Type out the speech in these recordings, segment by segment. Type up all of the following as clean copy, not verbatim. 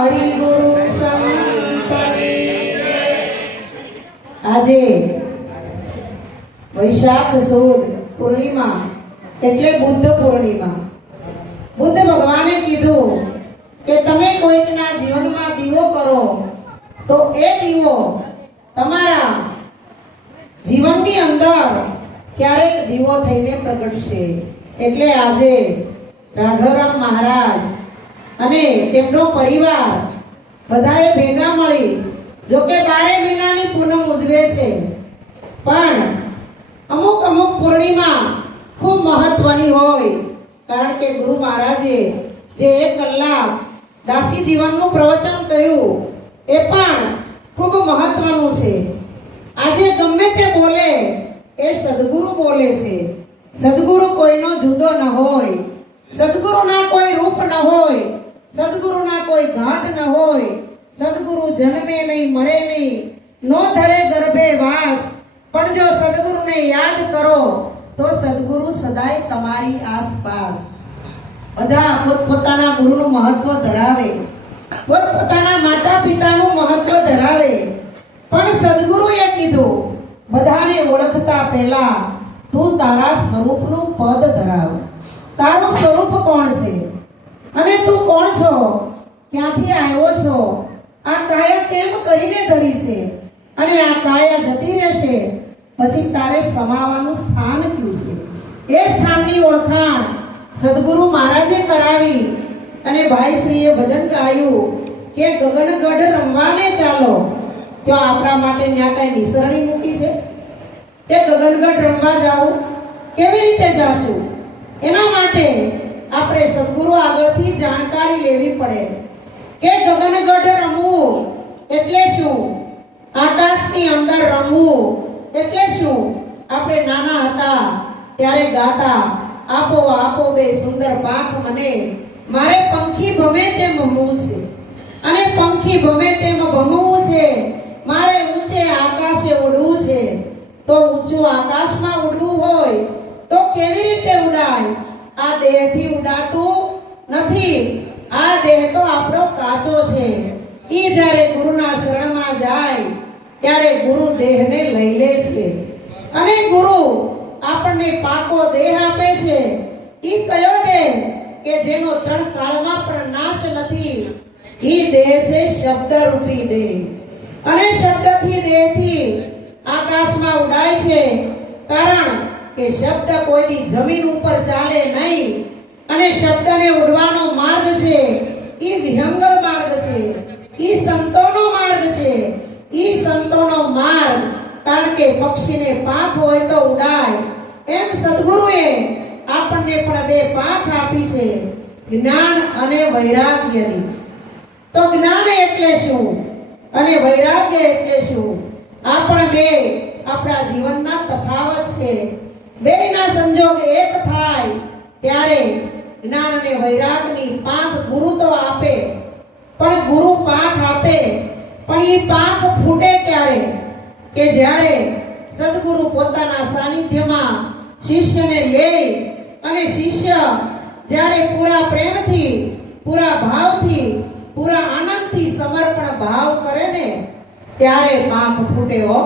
હરિ ગુરુ સંતની આજે વૈશાખ સુદ પૂર્ણિમા એટલે બુદ્ધ પૂર્ણિમા. બુદ્ધ ભગવાને કીધું કે તમે કોઈકના જીવનમાં દીવો કરો તો એ દીવો તમારા જીવનની અંદર ક્યારેક દીવો થઈને પ્રગટશે. એટલે આજે રાઘવરામ મહારાજ અને તેમનો પરિવાર બધાએ ભેગા મળી, જો કે 12 મહિનાની પૂનમ ઉજવે છે, પણ અમુક પૂર્ણિમા ખૂબ મહત્વની હોય. કારણ કે ગુરુ મહારાજે જે 1 કલાક દાસી જીવનનું પ્રવચન કર્યું એ પણ ખૂબ મહત્વનું છે. આજે ગમે તે બોલે એ સદગુરુ બોલે છે. સદગુરુ કોઈનો જુદો ન હોય, સદગુરુના કોઈ રૂપ ન હોય, સદગુરુના કોઈ ઘાટ ન હોય. સદગુરુ જન્મે નહીં, મરે નહીં, નો ધરે ગર્ભે વાસ, પણ જો સદગુરુને યાદ કરો તો સદગુરુ સદાય તમારી આસપાસ. બધા પોતપોતાના ગુરુનું મહત્વ ધરાવે, પોતપોતાના માતા પિતાનું મહત્વ ધરાવે, પણ સદગુરુએ કીધું બધાને ઓળખતા પહેલા તું તારા સ્વરૂપનું પદ ધરાવ. તારું સ્વરૂપ કોણ છે અને તું કોણ છો, ક્યાંથી આવ્યો છો, આ કાયા કેમ કરીને ધરી છે, અને આ કાયા જતી રહેશે પછી તારે સમાવાનું સ્થાન કયું છે. એ સ્થાનની ઓળખાણ સદગુરુ મહારાજે કરાવી. અને ભાઈશ્રીએ ભજન ગાયું કે ગગનગઢ રમવાને ચાલો. તો આપણા માટે ત્યાં કઈ નિસરણી મૂકી છે તે ગગનગઢ રમવા જાવું? કેવી રીતે જાશું? એના માટે આપણે સદગુરુ આગળથી જાણકારી લેવી પડે કે ગગનગઢ રમવું એટલે શું, આકાશની અંદર રમવું એટલે શું. આપણે નાના હતા ત્યારે ગાતા, આપો આપો બે સુંદર પાંખ મને, મારે પંખી ભમે તેમ ભમવું છે, અને પંખી ભમે તેમ ભમવું છે, મારે ઊંચે આકાશે ઉડવું છે. તો ઊંચું આકાશમાં ઉડવું હોય તો કેવી રીતે ઉડાય? આ દેહથી ઉડાતું નથી. આ દેહ તો આપણો કાચો છે. ઈ જ્યારે ગુરુના શરણમાં જાય ત્યારે ગુરુ દેહને લઈ લે છે, અને ગુરુ આપણને પાકો દેહ આપે છે. ઈ કયો દેહ કે જેનો તણકાળમાં પણ નાશ નથી? ઈ દેહ છે શબ્દ રૂપી દેહ. અને શબ્દથી દેહથી આકાશમાં ઉડાય છે, કારણ કે શબ્દ કોઈની જમીન ઉપર ચાલે નહીં. અને શબ્દને ઉડવાનો માર્ગ છે ઈ વિહંગળ માર્ગ છે, ઈ સંતોનો માર્ગ છે. ઈ સંતોનો માર્ગ, કારણ કે પક્ષીને પાંખ હોય તો ઉડાય, એમ સદગુરુએ આપણને પણ 2 પાંખ આપી છે, જ્ઞાન અને વૈરાગ્યની. તો જ્ઞાન એટલે શું અને વૈરાગ્ય એટલે શું? આપણા 2 આપણા જીવનના તફાવત છે. બેયના સંજોગ એક થાય ત્યારે જ્ઞાન અને વૈરાગની પાંખ ગુરુ તો આપે, પણ ગુરુ પાંખ આપે પણ એ પાંખ ફૂટે ક્યારે? કે જ્યારે સદગુરુ પોતાના સાનિધ્યમાં શિષ્યને લે, અને શિષ્ય જ્યારે પૂરા પ્રેમથી, પૂરા ભાવથી, પૂરા આનંદથી સમર્પણ ભાવ કરે ને ત્યારે પાંખ ફૂટે હો,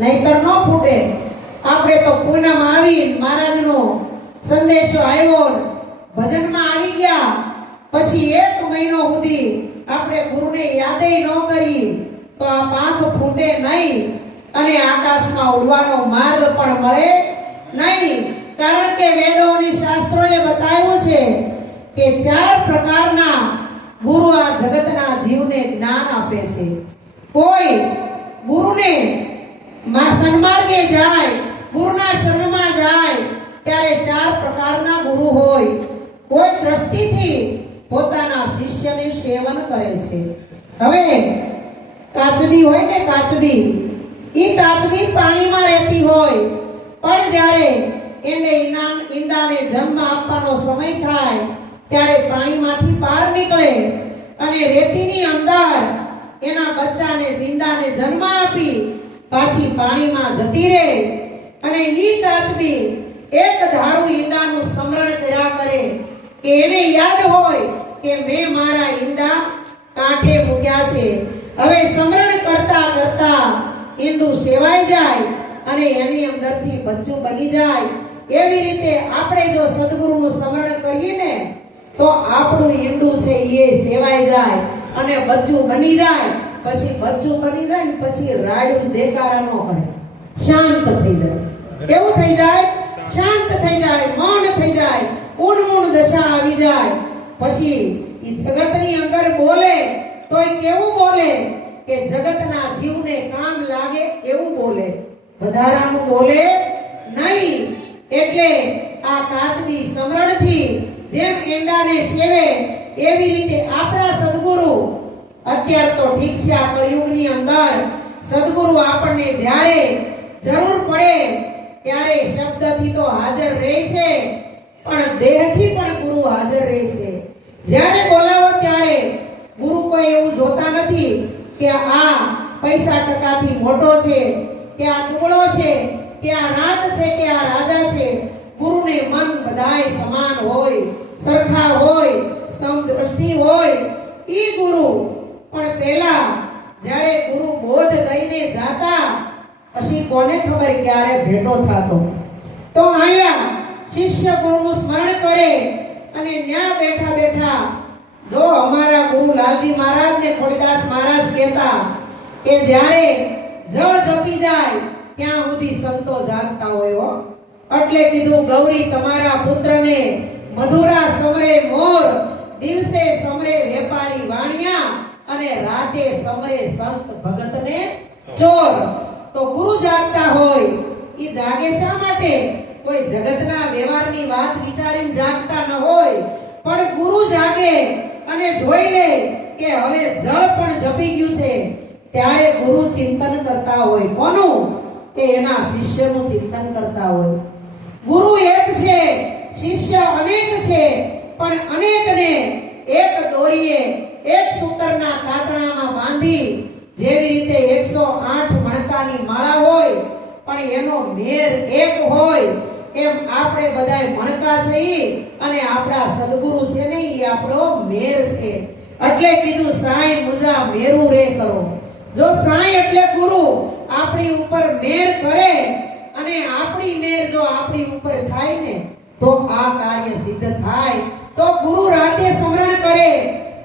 નહીતર ન ફૂટે. આપણે તો પૂનમ આવી, મહારાજનો સંદેશો આવ્યો, ભજનમાં આવી ગયા, પછી 1 મહિનો સુધી આપણે ગુરુને યાદે ન કરી તો આ પાંખ ફૂટે નહીં, અને આકાશમાં ઉડવાનો માર્ગ પણ મળે નહીં. કારણ કે વેદો અને શાસ્ત્રોએ બતાવ્યું છે કે 4 પ્રકારના ગુરુ આ જગતના જીવને જ્ઞાન આપે છે. કોઈ ગુરુને સન્માર્ગે જાય, ગુરુના શરણમાં જાય ત્યારે 4 પ્રકારના ગુરુ હોય. કોઈ દ્રષ્ટિથી પોતાના શિષ્યનું સેવન કરે છે. હવે કાચબી હોય ને, કાચબી, ઈ કાચબી પાણીમાં રહેતી હોય, પણ જ્યારે એને ઈંડાને જન્મ આપવાનો સમય થાય ત્યારે પાણીમાંથી બહાર નીકળે અને રેતીની અંદર એના બચ્ચાને, ઈંડાને જન્મ આપી પાછી પાણીમાં જતી રહે. અને ઈ કાચબી એક ધારું ઈંડાનું સ્મરણ કર્યા કરે કે એને યાદ હોય કે મેં મારા ઈંડા કાંઠે મૂક્યા છે. હવે સ્મરણ કરતા કરતા ઈંડું સેવાઈ જાય અને એની અંદરથી બચ્ચું બની જાય. એવી રીતે આપણે જો સદગુરુનું સ્મરણ કરીએ ને તો આપણું ઈંડું છે એ સેવાઈ જાય અને બચ્ચું બની જાય. પછી બચ્ચું બની જાય ને પછી રાડું દેકારા ન કરે, શાંત થઈ જાય. કેવું થઈ જાય? શાંત થઈ જાય, મૌન થઈ જાય, ઊંડ દશા આવી જાય. પછી એ જગતની અંદર બોલે તોય કેવું બોલે કે જગતના જીવને કામ લાગે એવું બોલે, વધારાનું બોલે નહીં. એટલે આ કાચની સમરણથી જેમ એંડાને સેવે એવી રીતે આપણા સદગુરુ અત્યારે તો ઠીક છે આ કળિયુગની અંદર સદગુરુ આપણને જ્યારે જરૂર પડે ત્યારે શબ્દથી તો હાજર રહે છે પણ દેહથી પણ ગુરુ હાજર રહે છે. જ્યારે બોલાવો ત્યારે ગુરુ કોઈ એવું જોતા નથી કે આ પૈસા ટકાથી મોટો છે કે આ ટુકડો છે કે આ રાજ છે કે આ રાજા છે. ગુરુને મન બધાય સમાન હોય, સરખા હોય, સમદ્રષ્ટિ હોય. ઈ ગુરુ પણ પહેલા જ્યારે ગુરુ બોધ દઈને જાતા પછી કોને ખબર ક્યારે ભેટો થાતો. તો અહીંયા શિષ્ય ગુરુનું સ્મરણ કરે અને ન્યા બેઠા બેઠા જો અમારા ગુરુ લાલજી મહારાજ ને ખોડીદાસ મહારાજ કહેતા કે જ્યારે જળ જપી જાય ત્યાં સુધી સંતો જાગતા હોય હો. એટલે કીધું ગૌરી તમારા પુત્રને મધુરા સમરે મોર, દિવસે સમરે વેપારી વાણિયા અને રાતે સમરે સંત ભગતને ચોર. તો ગુરુ જાગતા હોય ઈ જાગે શા માટે? કોઈ જગતના વ્યવહારની વાત વિચારીને જાગતા ન હોય પણ ગુરુ જાગે અને જોઈ લે કે હવે જળ પણ જપી ગયું છે ત્યારે ગુરુ ચિંતન કરતા હોય. કોનું? કે એના શિષ્યનું ચિંતન કરતા હોય. ગુરુ એક છે, શિષ્ય અનેક છે પણ અનેકને એક દોરીએ એક સૂતરના તાતણામાં બાંધી જેવી રીતે 108 મણકાની માળા હોય પણ એનો મેર એક હોય એમ આપણે બધાય મણકા છીએ અને આપણા સદગુરુ છે ને ઈ આપણો મેર છે. એટલે કીધું સાંઈ મુજા મેરુ રે કરો. જો સાંઈ એટલે ગુરુ આપણી ઉપર મેર કરે અને આપણી મેર જો આપણી ઉપર થાય ને તો આ કાર્ય સિદ્ધ થાય. તો ગુરુ રાતે સ્મરણ કરે,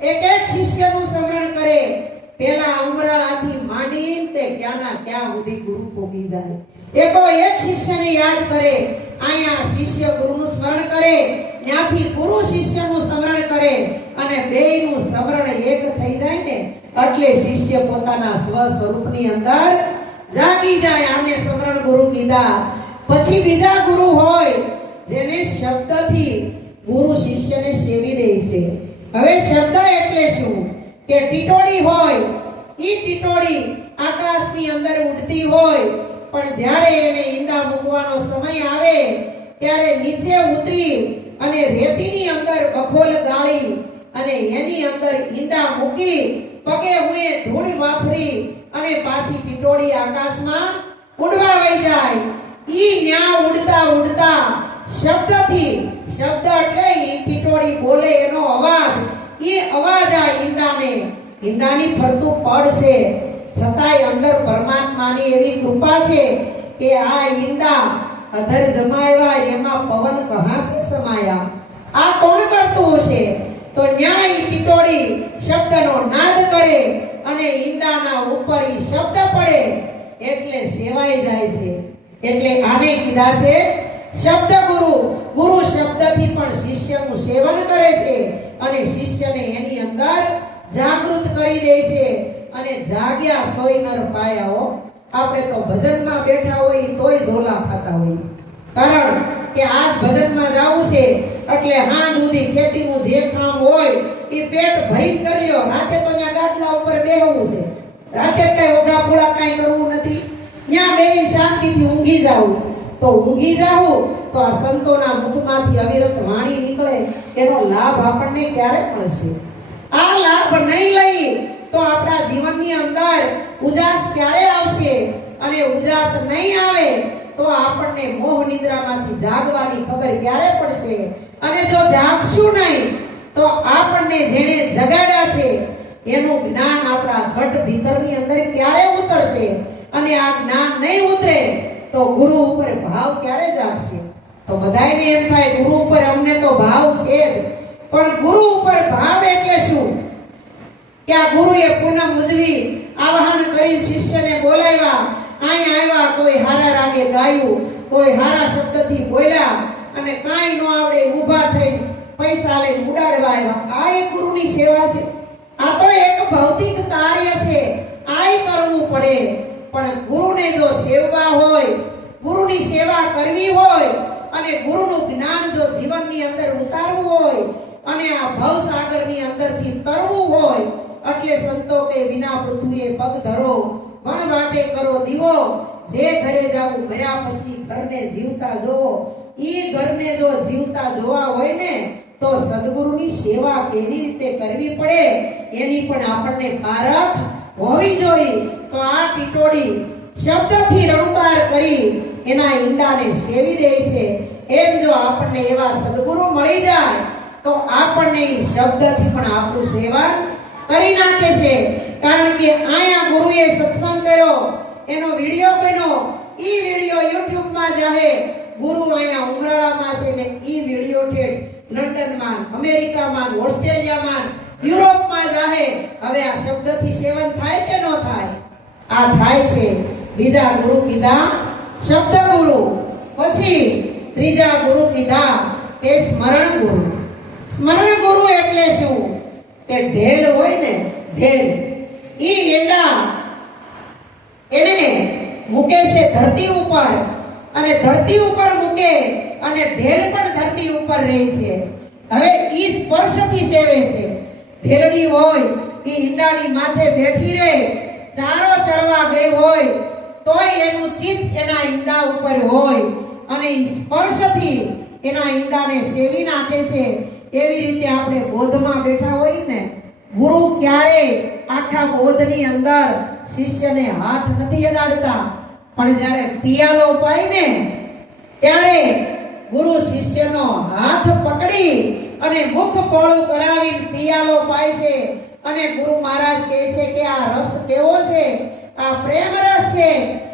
એક એક શિષ્યનું સ્મરણ કરે. પેલા ઉમરાળાથી માંડીને તે ક્યાંના ક્યાં સુધી ગુરુ પોગી જાય. એકો એક શિષ્યને યાદ કરે, અહીંયા શિષ્ય ગુરુનું સ્મરણ કરે, ત્યાંથી ગુરુ શિષ્યનું સ્મરણ કરે અને બેયનું સ્મરણ એક થઈ જાય ને એટલે શિષ્ય પોતાના સ્વ સ્વરૂપની અંદર જાગી જાય. આને સ્મરણ ગુરુ કીધા. પછી બીજા ગુરુ હોય જેને શબ્દથી ગુરુ શિષ્યને સેવી દે છે. હવે શબ્દ એટલે શું? કે ટીટોડી હોય, ઈ ટીટોડી આકાશની અંદર ઉડતી હોય પણ જ્યારે એને ઈંડા મૂકવાનો સમય આવે ત્યારે નીચે ઉતરી અને રેતીની અંદર બખોલ ગાળી અને એની અંદર ઈંડા મૂકી પગે હુએ ધૂળ વાફરી અને પાછી ટીટોડી આકાશમાં ઉડવા વઈ જાય. ઈ ન્યા ઉડતા ઉડતા શબ્દથી, શબ્દ એટલે ઈ ટીટોડી બોલે એનો અવાજ, ઈ અવાજ આ ઈંડાની ફરતું પડ છે છતાંય અંદર પરમાત્માની એવી કૃપા છે કે આ ઈંડા અધર જમાયા એમાં પવન કહાં સે સમાયા. આ કોણ કરતું હશે? તો ન્યાય ટીટોડી શબ્દનો નાદ કરે અને ઈંડાના ઉપર ઈ શબ્દ પડે એટલે સેવાઈ જાય છે. એટલે આને કીધા છે શબ્દ ગુરુ. ગુરુ શબ્દથી પણ શિષ્યનું સેવન કરે છે અને શિષ્યને એની અંદર જાગૃત કરી દે છે અને જાગ્યા સોય નર પાયા. આપણે તો ભજનમાં બેઠા હોય તોય ઝોલા ખાતા હોય, કારણ કે આજ ભજનમાં જાવું છે એટલે હાંજ સુધી ખેતીનું જે કામ હોય એ પેટ ભરીને કરી લ્યો. રાતે તો ત્યાં ગાટલા ઉપર બેહવું છે, રાતે કઈ ઓગા પૂળા કઈ કરવું નથી, ત્યાં બેહી શાંતિથી ઊંઘી જાવું. તો ઊંઘી જાવું તો આ સંતોના મુખમાંથી અવિરત વાણી નીકળે એનો લાભ આપણને ક્યારે મળશે? આ લાભ નહીં લઈ તો આપણા જીવનની અંદર ઉજાસ ક્યારે આવશે? અને ઉજાસ નહીં આવે તો આપણને મોહ નિદ્રામાંથી જાગવાની ખબર ક્યારે પડશે? અને જો જાગશું નહીં તો આપણને જેણે જગાડ્યા છે એનું જ્ઞાન આપણા ઘટ ભીતરની અંદર ક્યારે ઉતરશે? અને આ જ્ઞાન નહીં ઉતરે તો ગુરુ ઉપર ભાવ ક્યારે જાગશે? તો બધાયને એમ થાય ગુરુ ઉપર અમને તો ભાવ છે જ, પણ ગુરુ ઉપર ભાવ એટલે શું? કે આ ગુરુએ પૂનમ ઉજવી, આવાહન કરી શિષ્યને બોલાવ્યા, અહીં આવ્યા, કોઈ હારા રાગે ગાયું, કોઈ હારા શબ્દથી બોલ્યા, અને કાંઈ ન આવડે ઊભા થઈ પૈસા લઈને ઉડાડવા આવ્યા. આ એક ગુરુની સેવા છે? આ તો એક ભૌતિક કાર્ય છે, આય કરવું પડે. પણ ગુરુને જો સેવા હોય, ગુરુની સેવા કરવી હોય, અને ગુરુનું જ્ઞાન જો જીવનની અંદર ઉતારવું હોય, અને આ ભવસાગરની અંદરથી તરવું હોય, એટલે સંતો કે વિના પૃથ્વીએ પગ ધરો, વણ વાટે કરો દીવો, જે ઘરે જાવું ગયા પછી ઘરને જીવતા જોવો. ઈ ઘરને જો જીવતા જોવા હોય ને તો સદગુરુની સેવા કેવી રીતે કરવી પડે એની પણ આપણને પારખ હોવી જોઈએ. તો આ ટીટોડી શબ્દથી રણુકાર કરી એના ઈંડાને સેવી દે છે. એમ જો આપણને એવા સદગુરુ મળી જાય તો આપણને શબ્દથી પણ આપણું સેવન કરી નાખે છે. કારણ કે આયા ગુરુએ સત્સંગ કર્યો, એનો વિડિયો બન્યો, ઈ વિડિયો YouTube માં જાહે. ગુરુ આયા ઉમરાળામાં છે ને ઈ વિડિયો ઠેઠ લંડનમાં, અમેરિકામાં, ઓસ્ટ્રેલિયામાં, યુરોપમાં જાહે. હવે આ શબ્દથી સેવન થાય કે ન થાય? આ થાય છે. બીજા ગુરુ કીધા શબ્દ ગુરુ, પછી ત્રીજા ગુરુ કીધા કે સ્મરણ ગુરુ. સ્મરણ ગુરુ એટલે શું? કે ઢેલ હોય ને, ઢેલ, ઈ એના એને મૂકે છે ધરતી ઉપર, અને ધરતી ઉપર મૂકે અને ઢેલ પણ ધરતી ઉપર રહે છે. હવે ઈ સ્પર્શથી સેવે છે. ઢેલડી હોય ઈ ઈંડાની માથે બેઠી રહે, ચારો ચરવા ગઈ હોય તોય એનું ચિત્ત એના ઈંડા ઉપર હોય, અને ઈ સ્પર્શથી એના ઈંડાને સેવી નાખે છે. એવી રીતે આપણે બોધમાં બેઠા હોય ને, ગુરુ ક્યારે આખા બોધની અંદર શિષ્યને હાથ નથી અડાડતા, પણ જ્યારે પિયાલો પાય ને ત્યારે ગુરુ શિષ્યનો હાથ પકડી અને મુખ પોળું કરાવી પિયાલો પાય છે. અને ગુરુ મહારાજ કહે છે કે આ રસ કેવો છે? આ પ્રેમ રસ છે,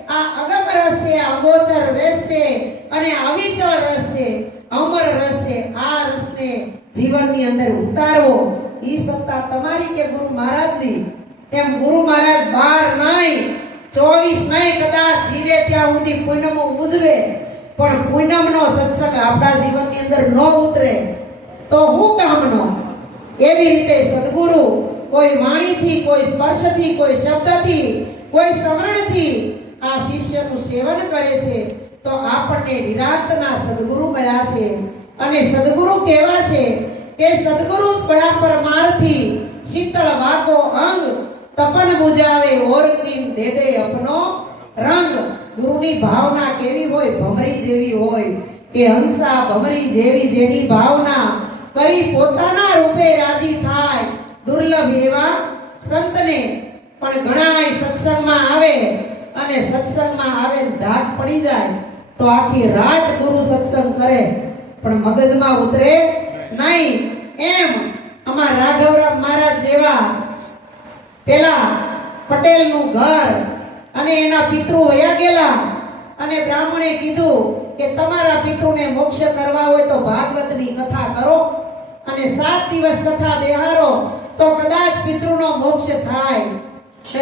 આ અગમ રસ છે, આ અગોચર રસ છે, અને અવિચળ રસ છે, અમર રસ છે. આ રસને જીવનની અંદર ઉતારો. ઈ સત્તા તમારી કે ગુરુ મહારાજની? એમ ગુરુ મહારાજ 12 નહીં, 24 નહીં, કદાચ જીવે ત્યાં સુધી પૂનમ ઉજવે, પણ પૂનમનો સત્સંગ આપણા જીવનની અંદર ન ઉતરે તો હું કામનો? એવી રીતે સદગુરુ કોઈ વાણીથી, કોઈ સ્પર્શથી, કોઈ શબ્દથી, કોઈ સ્મરણથી આ શિષ્યનું સેવન કરે છે. તો આપણને નિરાંતના સદગુરુ મળ્યા છે. અને સદગુરુ કેવા છે કે સદગુરુ બડા પરમારથી, શીતળ વાકો અંગ, તપન બુજાવે ઓર કિમ દે દે અપનો રંગ. ગુરુની ભાવના કેવી હોય? ભમરી જેવી હોય, કે હંસા ભમરી જેવી જેની ભાવના કરી પોતાના રૂપે રાજી થાય. દુર્લભ એવા સંતને પણ ઘણાય સત્સંગમાં આવે, અને સત્સંગમાં આવે ધાક પડી જાય તો આખી રાત ગુરુ સત્સંગ કરે પણ મગજમાં ઉતરે નહીં. એમ અમાર રાઘવરામ મહારાજ જેવા પેલા પટેલનું ઘર, અને એના પિતૃ વયા ગયેલા, અને બ્રાહ્મણે કીધું કે તમારા પિતૃને મોક્ષ કરવા હોય તો ભાગવતની કથા કરો, અને 7 દિવસ કથા બેહારો તો કદાચ પિતૃનો મોક્ષ થાય.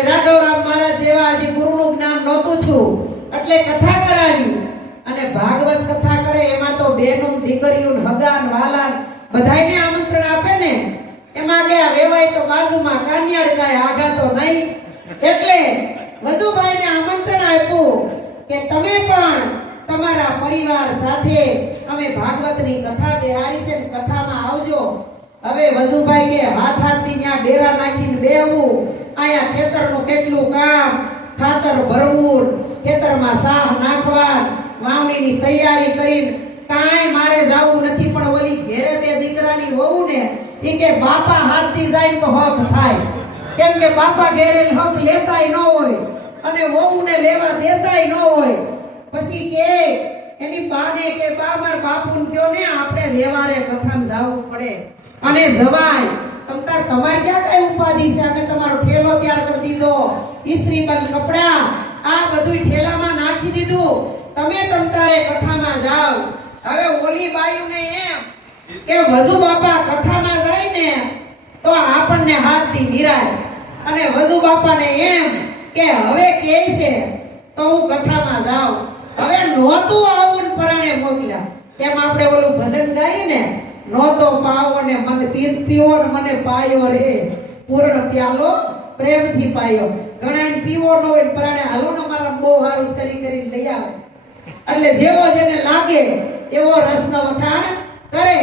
રાઘવરામ મહારાજ જેવા હજી ગુરુનું જ્ઞાન નહોતું છું એટલે કથા કરાવી, અને ભાગવત કથા કરે એમાં તો બેનું, દીકરીઓ, હગાન, વાલાન બધાયને આમંત્રણ આપે ને. એમાં ગયા વેવાય તો બાજુમાં, કાન્યાડ કાય આગા તો નહીં. એટલે વજુભાઈને આમંત્રણ આપ્યું કે તમે પણ તમારા પરિવાર સાથે અમે ભાગવતની કથા બેહારી છે, કથામાં આવજો. હવે વજુભાઈ કે હાથ હાથથી ત્યાં ડેરા નાખીને બેહવું, આયા ખેતરનું કેટલું કામ, ખાતર ભરવું, ખેતરમાં સાહ નાખવા, વાવણીની તૈયારી કરીને કાંઈ મારે જાવું નથી. પણ ઓલી ઘેરે 2 દીકરાની વહુ ને ઈ કે બાપા હાથથી જાય તો હક થાય, કેમ કે બાપા ઘેરે હક લેતાય ન હોય અને વહુને લેવા દેતાય ન હોય. પછી કે એની બાને કે બા માર બાપુને કયો ને આપણે વ્યવહારે કથામાં જાવું પડે, અને જવાય. તમારી ક્યાં કઈ ઉપાધિ છે? અમે તમારો ઠેલો તૈયાર કરી દીધો, ઇસ્ત્રી બંધ કપડા આ બધું ઠેલામાં નાખી દીધું, તમે તમતારે કથામાં જાઓ. હવે ઓલી બાયુને એમ કે વજુ બાપા કથામાં જાય ને તો આપણને હાથથી નિરાય, અને વજુ બાપાને એમ કે હવે કે છે તો હું કથામાં જાઉં. હવે નહોતું આવું પરાણે મોકલ્યા. એમ આપણે ઓલું ભજન ગાઈએ ને, નહોતો પાવો ને મને પીવો ને મને પાયો રે, પૂર્ણ પ્યાલો પ્રેમથી પાયો. ઘણા પીવો ન હોય પરાણે હાલો ને મારા બહુ સારું કરી લઈ આવે. એટલે જેવો જેને લાગે એવો રસનો વખાણ કરે.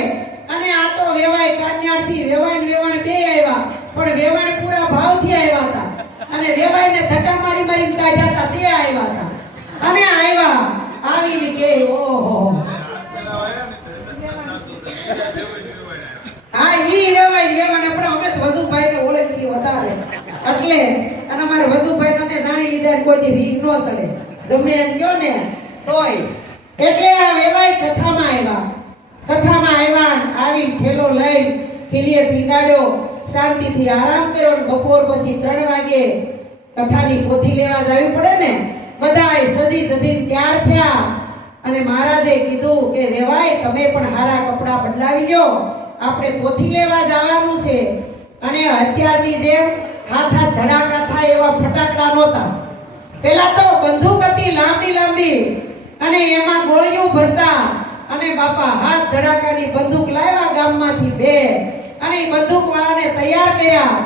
અને આ તો વેવાય કાન્યાડથી વેવાય બે આવ્યા, પણ વેવાય પૂરા ભાવથી આવ્યા હતા, અને વેવાયને ધક્કા મારીને કાઢ્યા હતા તે આવ્યા હતા. અને આવ્યા આવીને કે ઓહો હા ઈ વેવાય પણ અમે વજુભાઈને ઓળખી વધારે, એટલે અને અમારે વજુભાઈ અમે જાણી લીધા કોઈ રીહ ન ચડે ગમે એમ કયો ને તોય. એટલે આ વેવાય કથામાં આવ્યા આવી ઠેલો લઈ ખીલીએ ટીંગાડ્યો, શાંતિથી આરામ કર્યો. બપોર પછી 3 વાગે કથાની પોથી લેવા જવી પડે ને, બધાય સજી સજી તૈયાર થયા. અને મહારાજે કીધું કે વેવાય તમે પણ હારા કપડા બદલાવી લ્યો, આપણે પોથી લેવા જવાનું છે. અને અત્યારની જેમ હાથ ધડાકા થાય એવા ફટાકડા નહોતા. પેલા તો બંદૂક હતી લાંબી અને એમાં ગોળીઓ ભરતા, અને બાપા હાથ ધડાકાની બંદૂક લાવ્યા ગામમાંથી 2, અને બંદૂક વાળાને તૈયાર કર્યા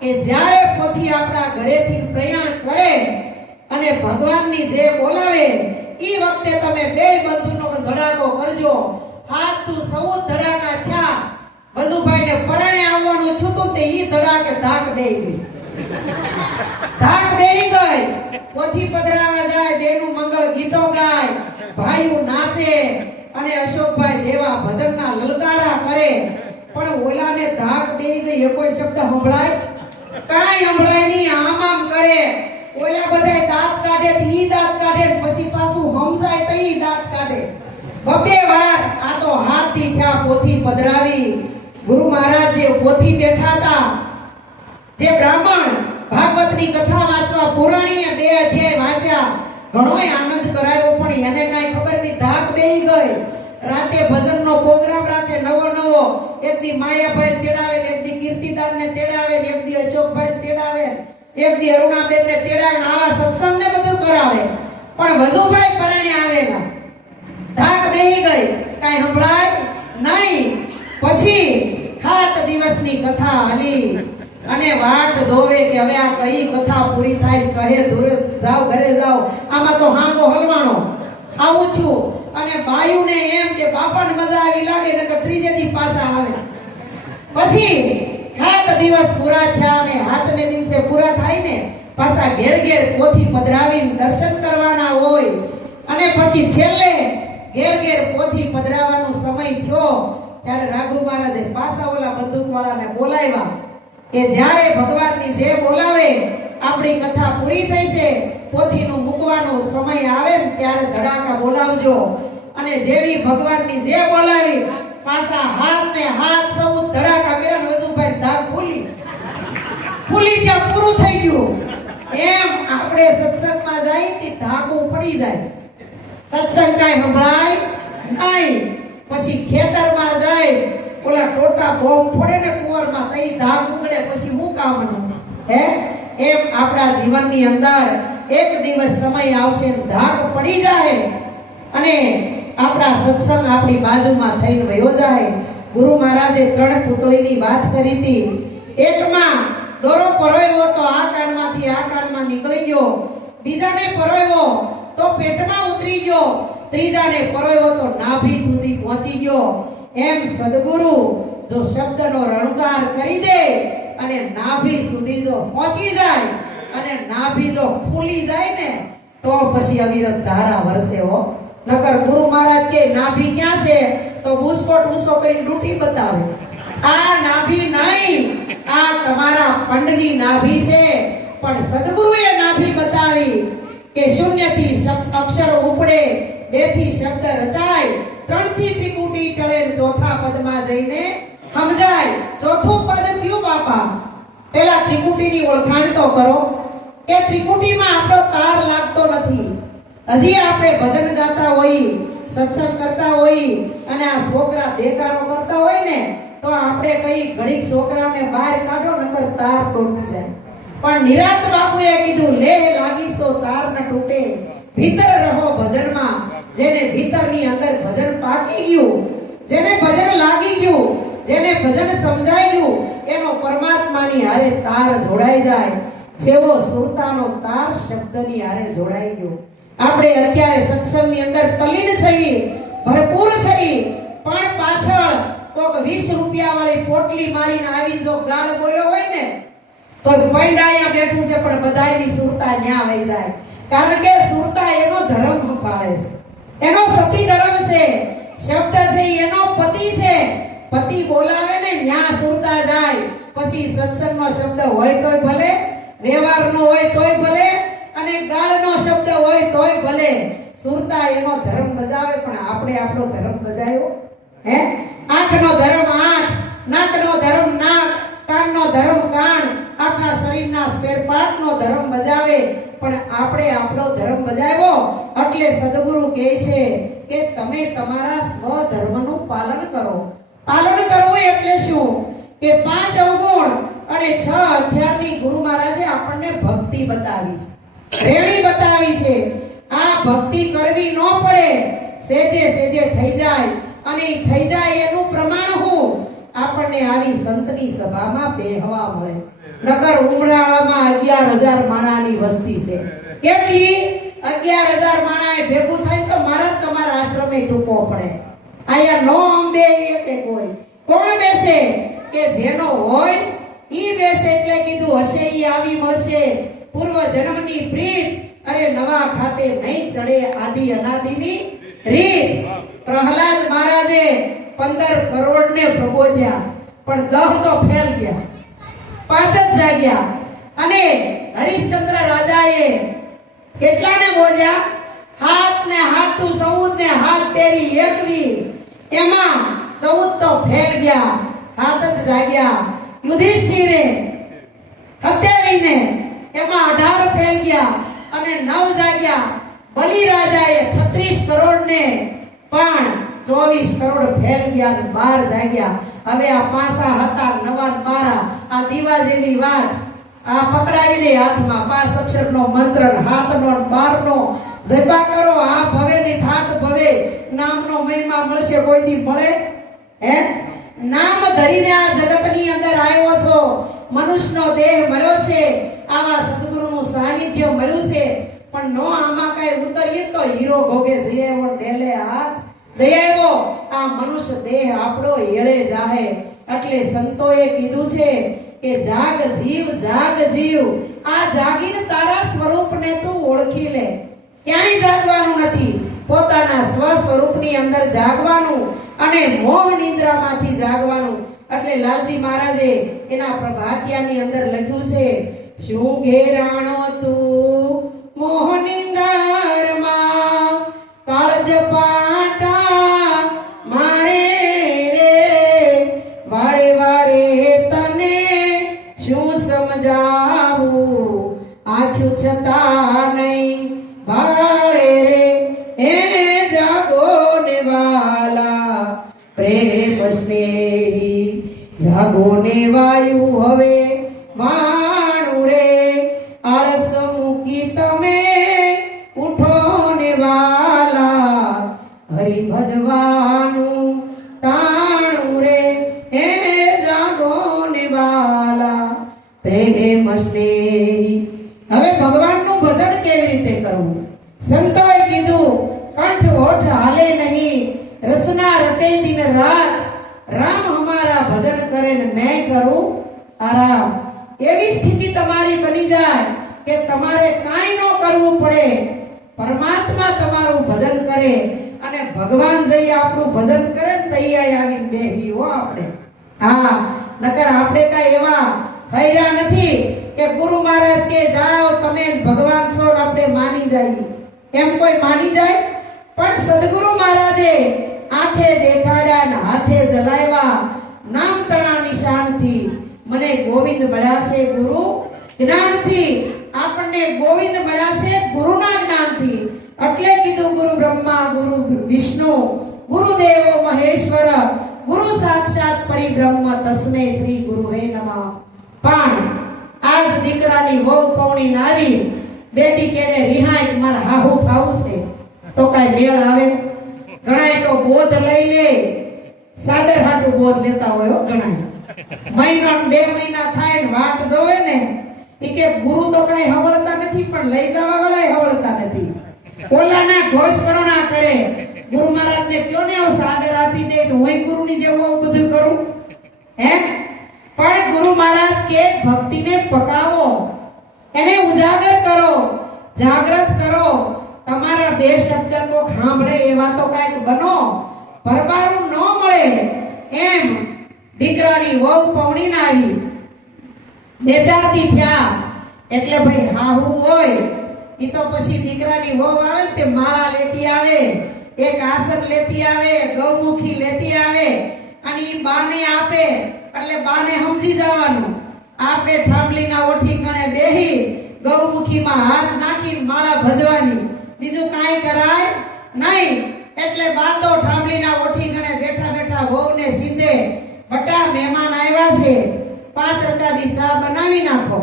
કે જ્યારે પોથી આપણા ઘરેથી પ્રયાણ કરે અને ભગવાનની જે બોલાવે ઈ વખતે તમે 2 બંદૂકનો ધડાકો કરજો. હાથ તું 14 ધડાકા થયા. વજુભાઈને પરણે આવવાનું છૂટું તે ઈ ધડાકે ધાક બેહી ગઈ. પોથી પધરાવા જાય, બેનું મંગળ ગીતો ગાય, ભાઈઓ નાચે, અને અશોકભાઈ જેવા ભજનના લલકારા કરે. પણ ઓલાને ધાક બેહી ગઈ. એ કોઈ શબ્દ સંભળાય? કાંઈ સંભળાય નહીં. આમ કરે. ઓલા બધાય દાંત કાઢે, ઈ દાંત કાઢે, પછી પાછું હમસાય તો ઈ દાંત કાઢે. 2 વાર આ તો હાથથી થયા પોથી પધરાવી. ગુરુ મહારાજ જે પોથી બેઠા હતા, જે બ્રાહ્મણ ભાગવતની કથા વાંચવા પુરાણીએ 2 અધ્યાય વાંચ્યા, ઘણોય આનંદ કરાયો, પણ એને કાંઈ ખબર નહીં, ધાક બેહી ગઈ. રાતે ભજનનો પ્રોગ્રામ રાખે નવો. એક દી માયાભાઈ તેડાવે, એક દી કીર્તિદાનને તેડાવે, એક દી અશોકભાઈ તેડાવે, એક દી અરુણાબેનને તેડાવે, આવા સત્સંગને બધું કરાવે. પણ વજુભાઈ પરણે આવેલા, ધાક બેહી ગઈ, કાંઈ સંભળાય નહીં. પછી 7 દિવસની કથા હાલી, અને વાટ જોવે કે હવે આ કઈ કથા પૂરી થાય. કહે દૂરે જાવ, ઘરે જાવ, આમાં તો હાંગો હલવાનો આવું છું. અને બાયુને એમ કે બાપાને મજા આવી લાગે ને કે 3જે દી પાછા આવે. પછી 7 દિવસ પૂરા થયા, અને 7મે દિવસે પૂરા થાય ને પાછા ઘેર પોથી પધરાવીને દર્શન કરવાના હોય. અને પછી છેલ્લે ઘેર પોથી પધરાવાનો સમય થયો ત્યારે રાઘુ મહારાજે પાછા ઓલા બંદૂકવાળાને બોલાવ્યા કે જ્યારે ભગવાનની જે બોલાવે આપણી કથા પૂરી થઈ છે, પોથીનું મૂકવાનો સમય આવે ને ત્યારે ધડાકા બોલાવજો. અને જેવી ભગવાનની જે બોલાવી પાછા હાથ 14 ધડાકા કર્યા ને વજુભાઈ ધાક ફૂલી ત્યાં પૂરું થઈ ગયું. એમ આપણે સત્સંગમાં જાય તે ધાકું પડી જાય, સત્સંગ કાંઈ સંભળાય નહીં. પછી ખેતરમાં જાય, ઓલા ટોટા બોમ્બ ફોડે ને કુંવરમાં, તઈ ધાક ઉગડે, પછી હું કામનું હે? એમ આપણા જીવનની અંદર એક દિવસ સમય આવશે ધાક પડી જાય, અને આપણા સત્સંગ આપણી બાજુમાં થઈને વયો જાય. ગુરુ મહારાજે 3 પુતળીની વાત કરી હતી. એકમાં દોરો પરોયો તો આ કાનમાંથી આ કાનમાં નીકળી ગયો, બીજાને પરોયો તો પેટમાં ઉતરી ગયો, ત્રીજાને પરોયો તો નાભી સુધી પહોંચી ગયો. એમ સદગુરુ જો શબ્દનો રણકાર કરી દે અને નાભી સુધી જો પહોંચી જાય, અને નાભી જો ફૂલી જાય ને તો પછી અવિરત ધારા વરસે હો. નકર ગુરુ મહારાજ કે નાભી ક્યાં છે તો બુસ્કોટ ઊંચો કરી ડૂટી બતાવે. આ નાભી નહીં, આ તમારા પંડની નાભી છે. પણ સદગુરુએ નાભી બતાવી કે 0 થી અક્ષર ઉપડે, 2 થી શબ્દ રચાય, 3 થી ત્રિકુટી ટળે, 4થા પદમાં જઈને સમજાય. ચોથું પદ કયું બાપા? પેલા ત્રિકુટીની ઓળખાણ તો કરો કે ત્રિકુટીમાં આપણો તાર લાગતો નથી. હજી આપણે ભજન ગાતા હોઈ, સત્સંગ કરતા હોઈ અને આ છોકરા દેકારો કરતા હોય ને તો આપણે કઈ ઘડીક છોકરાઓને બહાર કાઢો નકર તાર તૂટી જાય. પણ નિરાંત બાપુએ કીધું લેહ લાગીશ તો તાર ન તૂટે, ભીતર રહો ભજનમાં. જેને ભીતરની અંદર ભજન પાકી ગયું, જેને ભજન લાગી ગયું, જેને ભજન સમજાઈ ગયું એનો પરમાત્માની હારે તાર જોડાઈ જાય. જેવો સુરતાનો તાર શબ્દની હારે જોડાઈ ગયો. આપણે અત્યારે સત્સંગની અંદર તલીન છીએ, ભરપૂર છીએ, પણ પાછળ કોક 20 રૂપિયા વાળી પોટલી મારીને આવી જો ગાળ બોલ્યો હોય ને તો પૈડાયા બેઠું છે પણ બધાયની સુરતા ન્યા વહી જાય. કારણ કે સુરતા એનો ધર્મ પાળે છે, એનો સતી ધર્મ છે, શબ્દ છે એનો પતિ છે. પતિ બોલાવે ને ન્યા સુરતા જાય. પછી સત્સંગનો શબ્દ હોય તોય ભલે, વ્યવહારનો હોય તોય ભલે અને ગાળનો શબ્દ હોય તોય ભલે, સુરતા એનો ધર્મ બજાવે. પણ આપણે આપણો ધર્મ બજાવ્યો હે? આંખનો ધર્મ આંખ, નાકનો ધર્મ નાક, કાનનો ધર્મ કાન, આખા શરીરના સ્પેર પાર્ટનો ધર્મ બજાવે. પણ આપણે આપણો ધર્મ બજાવ્યો. એટલે સદગુરુ કહે છે કે તમે તમારા સ્વધર્મનું પાલન કરો. પાલન કરવું એટલે શું કે 5 અવગુણ અને 6 અધ્યાયની ગુરુ મહારાજે આપણને ભક્તિ બતાવી છે, રેણી બતાવી છે. આ ભક્તિ કરવી ન પડે, સેજે સેજે થઈ જાય. અને થઈ જાય એનું પ્રમાણ હું આપણને આવી સંતની સભામાં બેહવા મળે. નગર ઉમરાળામાં 11,000 માણાની વસ્તી છે. કેટલી? 11,000 માણાએ ભેગું થાય તો મારા તમારા આશ્રમે ટૂંકો પડે. આયા નો અંબે કે કોઈ કોણ બેસે? કે જેનો હોય ઈ બેસે. એટલે કીધું હશે ઈ આવી મળશે. પૂર્વ જન્મની પ્રીત અરે નવા ખાતે નહીં ચડે આદિ અનાદિની રીત. પ્રહલાદ મહારાજે 15 કરોડ ને પ્રબોધ્યા પણ 10 તો ફેલ ગયા, 5 જ જાગ્યા. અને હરિશ્ચંદ્ર રાજાએ કેટલાને બોલ્યા? હાથ ને હાથું 14 ને હાથ તેરી 21. એમાં 14 તો ફેલ ગયા, 7 જ જાગ્યા. યુધિષ્ઠિરે 27 ને એમાં 18 ફેલ ગયા અને 9 જાગ્યા. બલિ રાજાએ 36 કરોડ ને પણ 24 કરોડ ફેલ ગયા અને 12 જાગ્યા. હવે આ પાસા હતા નવા 12. આ દીવા જેવી વાત આ પકડાવી દે હાથમાં. 5 અક્ષરનો મંત્ર, 7 નો 12 નો જપા કરો. આ ભવે ની થાત ભવે નામનો મહિમા મળશે. કોઈ દી મળે હે? નામ ધરીને આ જગતની અંદર આવ્યો છો, મનુષ્યનો દેહ મળ્યો છે, આવા સદગુરુનું સાનિધ્ય મળ્યું છે. પણ નો આમાં કઈ ઉતરીએ તો હીરો ભોગે જઈએ એવો ઢેલે હાથ દયાવો. આ મનુષ્ય દેહ આપણો હેળે જાહે. એટલે સંતોએ કીધું છે કે જાગ જીવ, જાગ જીવ. આ જાગીને તારા સ્વરૂપને તું ઓળખી લે. ક્યાંય જાગવાનું નથી, પોતાના સ્વ સ્વરૂપની અંદર જાગવાનું અને મોહ નિદ્રામાંથી જાગવાનું. એટલે લાલજી મહારાજે એના પ્રભાતિયાની અંદર લખ્યું છે, શું ઘેરાણો તું મોહ નિંદરમાં, કાળજ પાટા મારે રે, વારે વારે તને શું સમજાવું, આંખ્યું છતાં નહીં ભાળે રે. હે જાગો ને વાલા પ્રેમ સ્નેહી, જાગો ને વાયુ હવે વાણું રે. આળસ મૂકી તમે ઉઠો ને વાલા, હરિ ભજવાનું ટાણું રે. હે જાગો ને વાલા પ્રેમ સ્નેહી. હવે ભગવાનનું ભજન કેવી રીતે કરવું? સંતોએ કીધું કંઠ હોઠ હાલે નહીં, રસના રટે દિન રાત, રામ હમારા ભજન કરે ને મેં કરું આરામ. એવી સ્થિતિ તમારી બની જાય કે તમારે કાંઈ ન કરવું પડે, પરમાત્મા તમારું ભજન કરે અને ભગવાન જઈ આપણું ભજન કરે ને તૈયાર આવીને બેહી હો આપણે. હા, નકર આપણે કાંઈ એવા હૈરા નથી કે ગુરુ મહારાજ કે જાઓ તમે ભગવાન છો ને આપણે માની જઈએ. એમ કોઈ માની જાય? પણ સદગુરુ મહારાજે આંખે દેખાડ્યા ને હાથે જલાવ્યા નામ તણા નિશાનથી મને ગોવિંદ મળ્યા છે ગુરુ જ્ઞાનથી આપણને ગોવિંદ મળ્યા છે ગુરુના જ્ઞાનથી એટલે કીધું ગુરુ બ્રહ્મા ગુરુ વિષ્ણુ ગુરુદેવો મહેશ્વર ગુરુ સાક્ષાત પરિબ્રહ્મ તસ્મે શ્રી ગુરુવે નમઃ પણ આજ દીકરાની વહુ પૌણી આવી બેટી કેડે રિહાય મારા હાહુ ફાવું છે તો કાઈ મેળ આવે ઘણાય તો બોધ લઈ લે સાદર હાટું બોધ લેતા હોય હો ઘણાય મહિના 2 મહિના થાય ને વાટ જોવે ને ઈ કે ગુરુ તો કાઈ હવળતા નથી પણ લઈ જવા વાળાય હવળતા નથી ઓલાના ઘોષ પરણા કરે ગુરુ મહારાજ ને કયો ને સાદર આપી દે તો હું ગુરુની જેવું બધું કરું હે પણ ગુરુ મહારાજ કે ભક્તિને પકાવો એને ઉજાગર કરો જાગૃત કરો તમારા બે શબ્દ કો સાંભળે એવા તો કાઈક બનો પરબારું ન મળે એમ દીકરાની વહુ પૌણી ના આવી 2-4 દી થયા એટલે ભાઈ હાહુ હોય ઈ તો પછી દીકરાની વહુ આવે ને તે માળા લેતી આવે એક આસન લેતી આવે ગૌમુખી લેતી આવે અને ઈ બાને આપે એટલે બાને સમજી જવાનું આપણે થાંભલીના ઓઠી કણે બેહી ગૌમુખીમાં હાથ નાખીને માળા ભજવાની બીજું કાંઈ કરાય નહીં એટલે બાતો થાંભલીના ઓઠી કણે બેઠા બેઠા વહુને સીધે બટા મહેમાન આવ્યા છે 5 રકાબી ચા બનાવી નાખો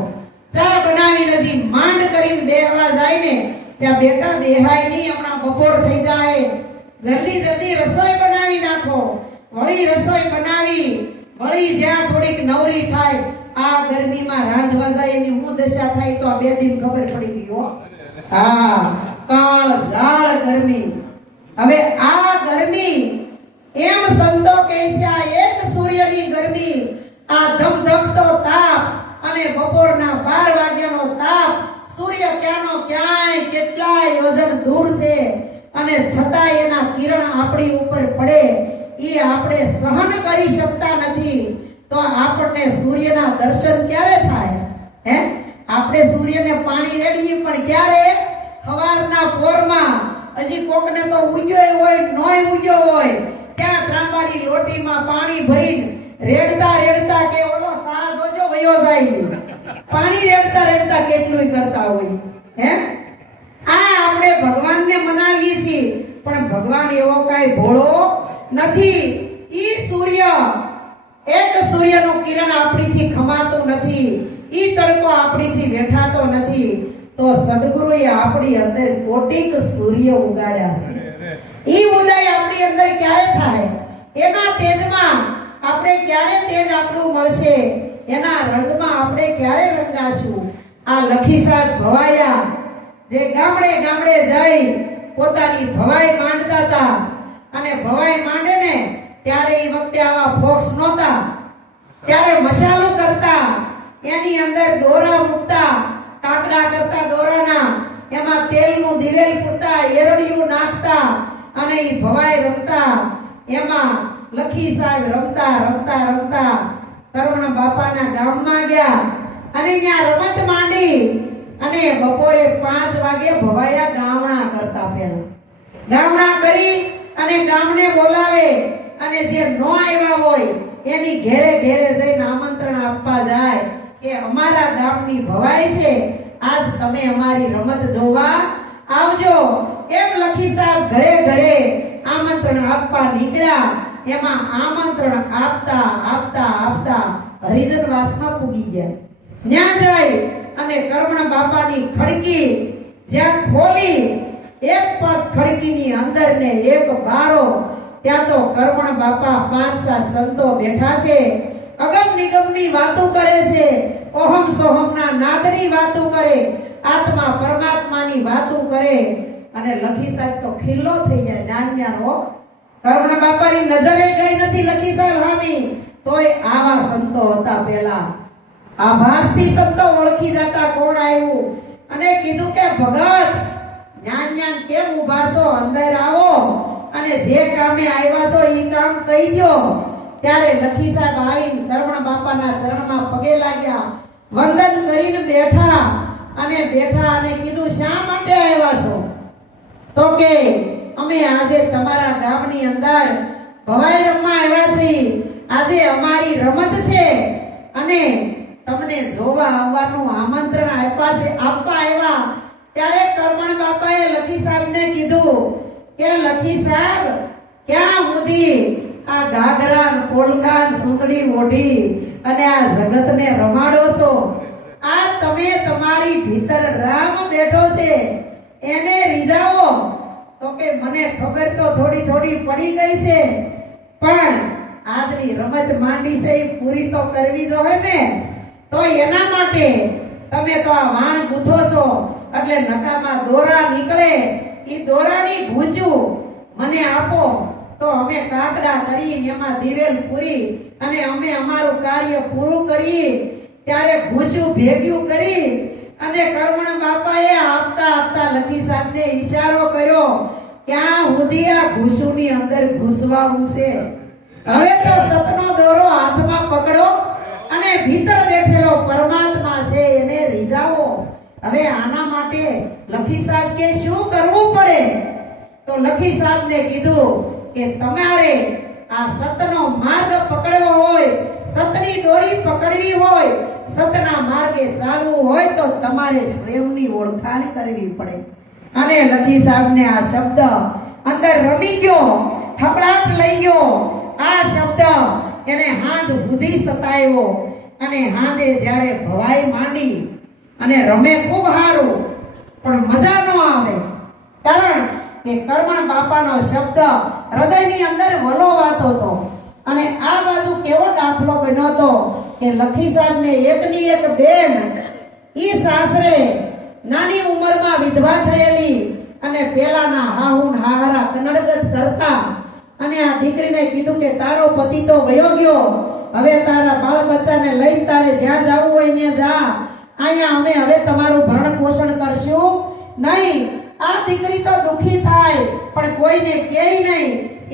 ચા બનાવી નથી માંડ કરીને બેહવા જાય ને ત્યાં બેટા બેહાય નહીં હમણાં બપોર થઈ જાય જલ્દી રસોઈ બનાવી નાખો વળી રસોઈ બનાવી વળી જ્યાં થોડીક નવરી થાય આ ગરમીમાં રાંધવા જાય એની હું દશા થાય તો આ 2 દિન ખબર પડી ગઈ હો હા કાળ ઝાળ ગરમી હવે આ ગરમી એમ સંતો કહે છે આ એક સૂર્યની ગરમી આ ધમધમતો તાપ અને બપોરના 12 વાગ્યાનો તાપ સૂર્ય ક્યાંનો ક્યાંય કેટલાય યોજન દૂર છે અને છતાં એના કિરણ આપણી ઉપર પડે ઈ આપણે સહન કરી શકતા નથી તો આપણને સૂર્યના દર્શન ક્યારે થાય હે આપણે સૂર્યને પાણી રેડીએ પણ ક્યારે સવારના પોરમાં હજી કોકને તો ઉગ્યો હોય નોય ઉગ્યો હોય ત્યાં ત્રાંબાની લોટીમાં પાણી ભરીને રેડતા કે ઓલો સા જોજો વયો જાય પાણી રેડતા કેટલું કરતા હોય હે આ આપણે ભગવાનને મનાવીએ છીએ પણ ભગવાન એવો કાઈ ભોળો નથી ઈ સૂર્ય એક સૂર્યનું કિરણ આપણીથી ખમાતું નથી ઈ તડકો આપણીથી વેઠાતો નથી તો સદગુરુએ આપણી અંદર કોટિક સૂર્ય ઉગાડ્યા છે ઈ ઉદય આપણી અંદર ક્યારે થાય એના તેજમાં આપણે ક્યારે તેજ આપણું મળશે એના રંગમાં આપણે ક્યારે રંગાશું આ લખી સાહેબ ભવાયા જે ગામડે જઈ પોતાની ભવાઈ માંડતા હતા અને ભવાઈ માંડે ને ત્યારે એ વખતે આવા ફોક્સ નહોતા ત્યારે મસાલું કરતા એની અંદર દોરા મૂકતા કાકડા કરતા દોરાના એમાં તેલનું દિવેલ પૂરતા એરડિયું નાખતા અને એ ભવાઈ રમતા એમાં લખી સાહેબ રમતા કરવણ બાપાના ગામમાં ગયા અને ત્યાં રમત માંડી અને બપોરે 5 વાગે ભવાયા ગામણા કરતા પહેલા ગામણા કરી અને ગામને બોલાવે અને જે નો આવ્યા હોય એની ઘેરે જઈને આમંત્રણ આપવા જાય કે અમારા ગામની ભવાઈ છે આજ તમે અમારી રમત જોવા આવજો એમ લખી સાહેબ ઘરે આમંત્રણ આપવા નીકળ્યા એમાં આમંત્રણ આપતા હરિજન વાસમાં પૂગી ગયા ત્યાં જાય અને કરમણ બાપાની ખડકી જ્યાં ખોલી એક પગ ખડકીની અંદર ને એક બારો ત્યાં તો કરમણ બાપા 5-7 સંતો બેઠા છે અગમ નિગમની વાતો કરે છે ઓહમ સોહમના નાદની વાતો કરે આત્મા પરમાત્માની વાતો કરે અને લખી સાહેબ તો ખીલ્લો થઈ જાય નાન્યાનો કરમણ બાપાની નજરે ગઈ નથી લખી સાહેબ હામી તોય આવા સંતો હતા પહેલા આભાસથી સંતો ઓળખી જતા કોણ આવ્યું અને કીધું કે ભગત જ્ઞાન કેમ ઊભા છો અંદર આવો અને જે કામે આવ્યા છો ઈ કામ કહી દો ત્યારે લખી સાહેબ આવીને કરમણ બાપાના ચરણમાં પગે લાગ્યા વંદન કરીને બેઠા અને કીધું શા માટે આવ્યા છો તો કે અમે આજે તમારા ગામની અંદર ભવાઈ રમવા આવ્યા છીએ આજે અમારી રમત છે અને તમને જોવા આવવાનું આમંત્રણ આપવા આવ્યા ત્યારે કરમણ બાપાએ લખી સાહેબને કીધું કે લખી સાહેબ ક્યાં સુધી આ ગાગરા પોલકા સુંદડી ઓઢી અને આ જગતને રમાડો છો? આ તમે તમારી ભીતર રામ બેઠો છે એને રીઝાવો. તો કે મને ખબર તો થોડી થોડી પડી ગઈ છે, પણ આજની રમત માંડી છે એ પૂરી તો કરવી જોઈએ ને. તો એના માટે તમે તો આ વાણ ગૂંથો છો એટલે નકામાં દોરા નીકળે, એ દોરાની ભૂંજું મને આપો તો અમે કાકડા કરી એમાં દિવેલ પૂરી અને અમે અમારું કાર્ય પૂરું કરી. ત્યારે ભૂસું ભેગ્યું કરી અને કરમણ બાપાએ આપતા લખી સાહેબને ઈશારો કર્યો ક્યાં સુધી આ ભૂસુની અંદર ઘૂસવાનું છે. હવે તો સતનો દોરો હાથમાં પકડો અને ભીતર બેઠેલો પરમાત્મા છે એને રીઝાવો. હવે આના માટે લખી સાહેબ કે શું કરવું પડે? તો લખી સાહેબને કીધું કે તમારે આ સતનો માર્ગ પકડવો હોય, સતની દોરી પકડવી હોય, સતના માર્ગે ચાલવું હોય તો તમારે સ્વયંની ઓળખાણ કરવી પડે. અને લખી સાહેબને આ શબ્દ અંદર રમી ગયો, હકડાટ લઈ ગયો. આ શબ્દ એને હાજ બુદ્ધિ સતાવ્યો અને હાજે જ્યારે ભવાઈ માંડી અને રમે ખૂબ હારું પણ મજા ન આવે, કારણ કે કરમણ બાપાનો શબ્દ હૃદયની અંદર વલોવાતો હતો. અને આ બાજુ કેવો દાખલો બન્યો હતો કે લખી સાહેબને એકની એક બેન ઈ સાસરે નાની ઉંમરમાં વિધવા થયેલી અને પેલાના હાહુન હાહારા કનડગત કરતા અને આ દીકરીને કીધું કે તારો પતિ તો વયો ગયો, હવે તારા બાળ બચ્ચાને લઈને તારે જ્યાં જવું હોય ત્યાં જા, અહીંયા અમે હવે તમારું ભરણ પોષણ કરશું નહીં. આ દીકરી તો દુખી થાય પણ કોઈને કહે નહીં.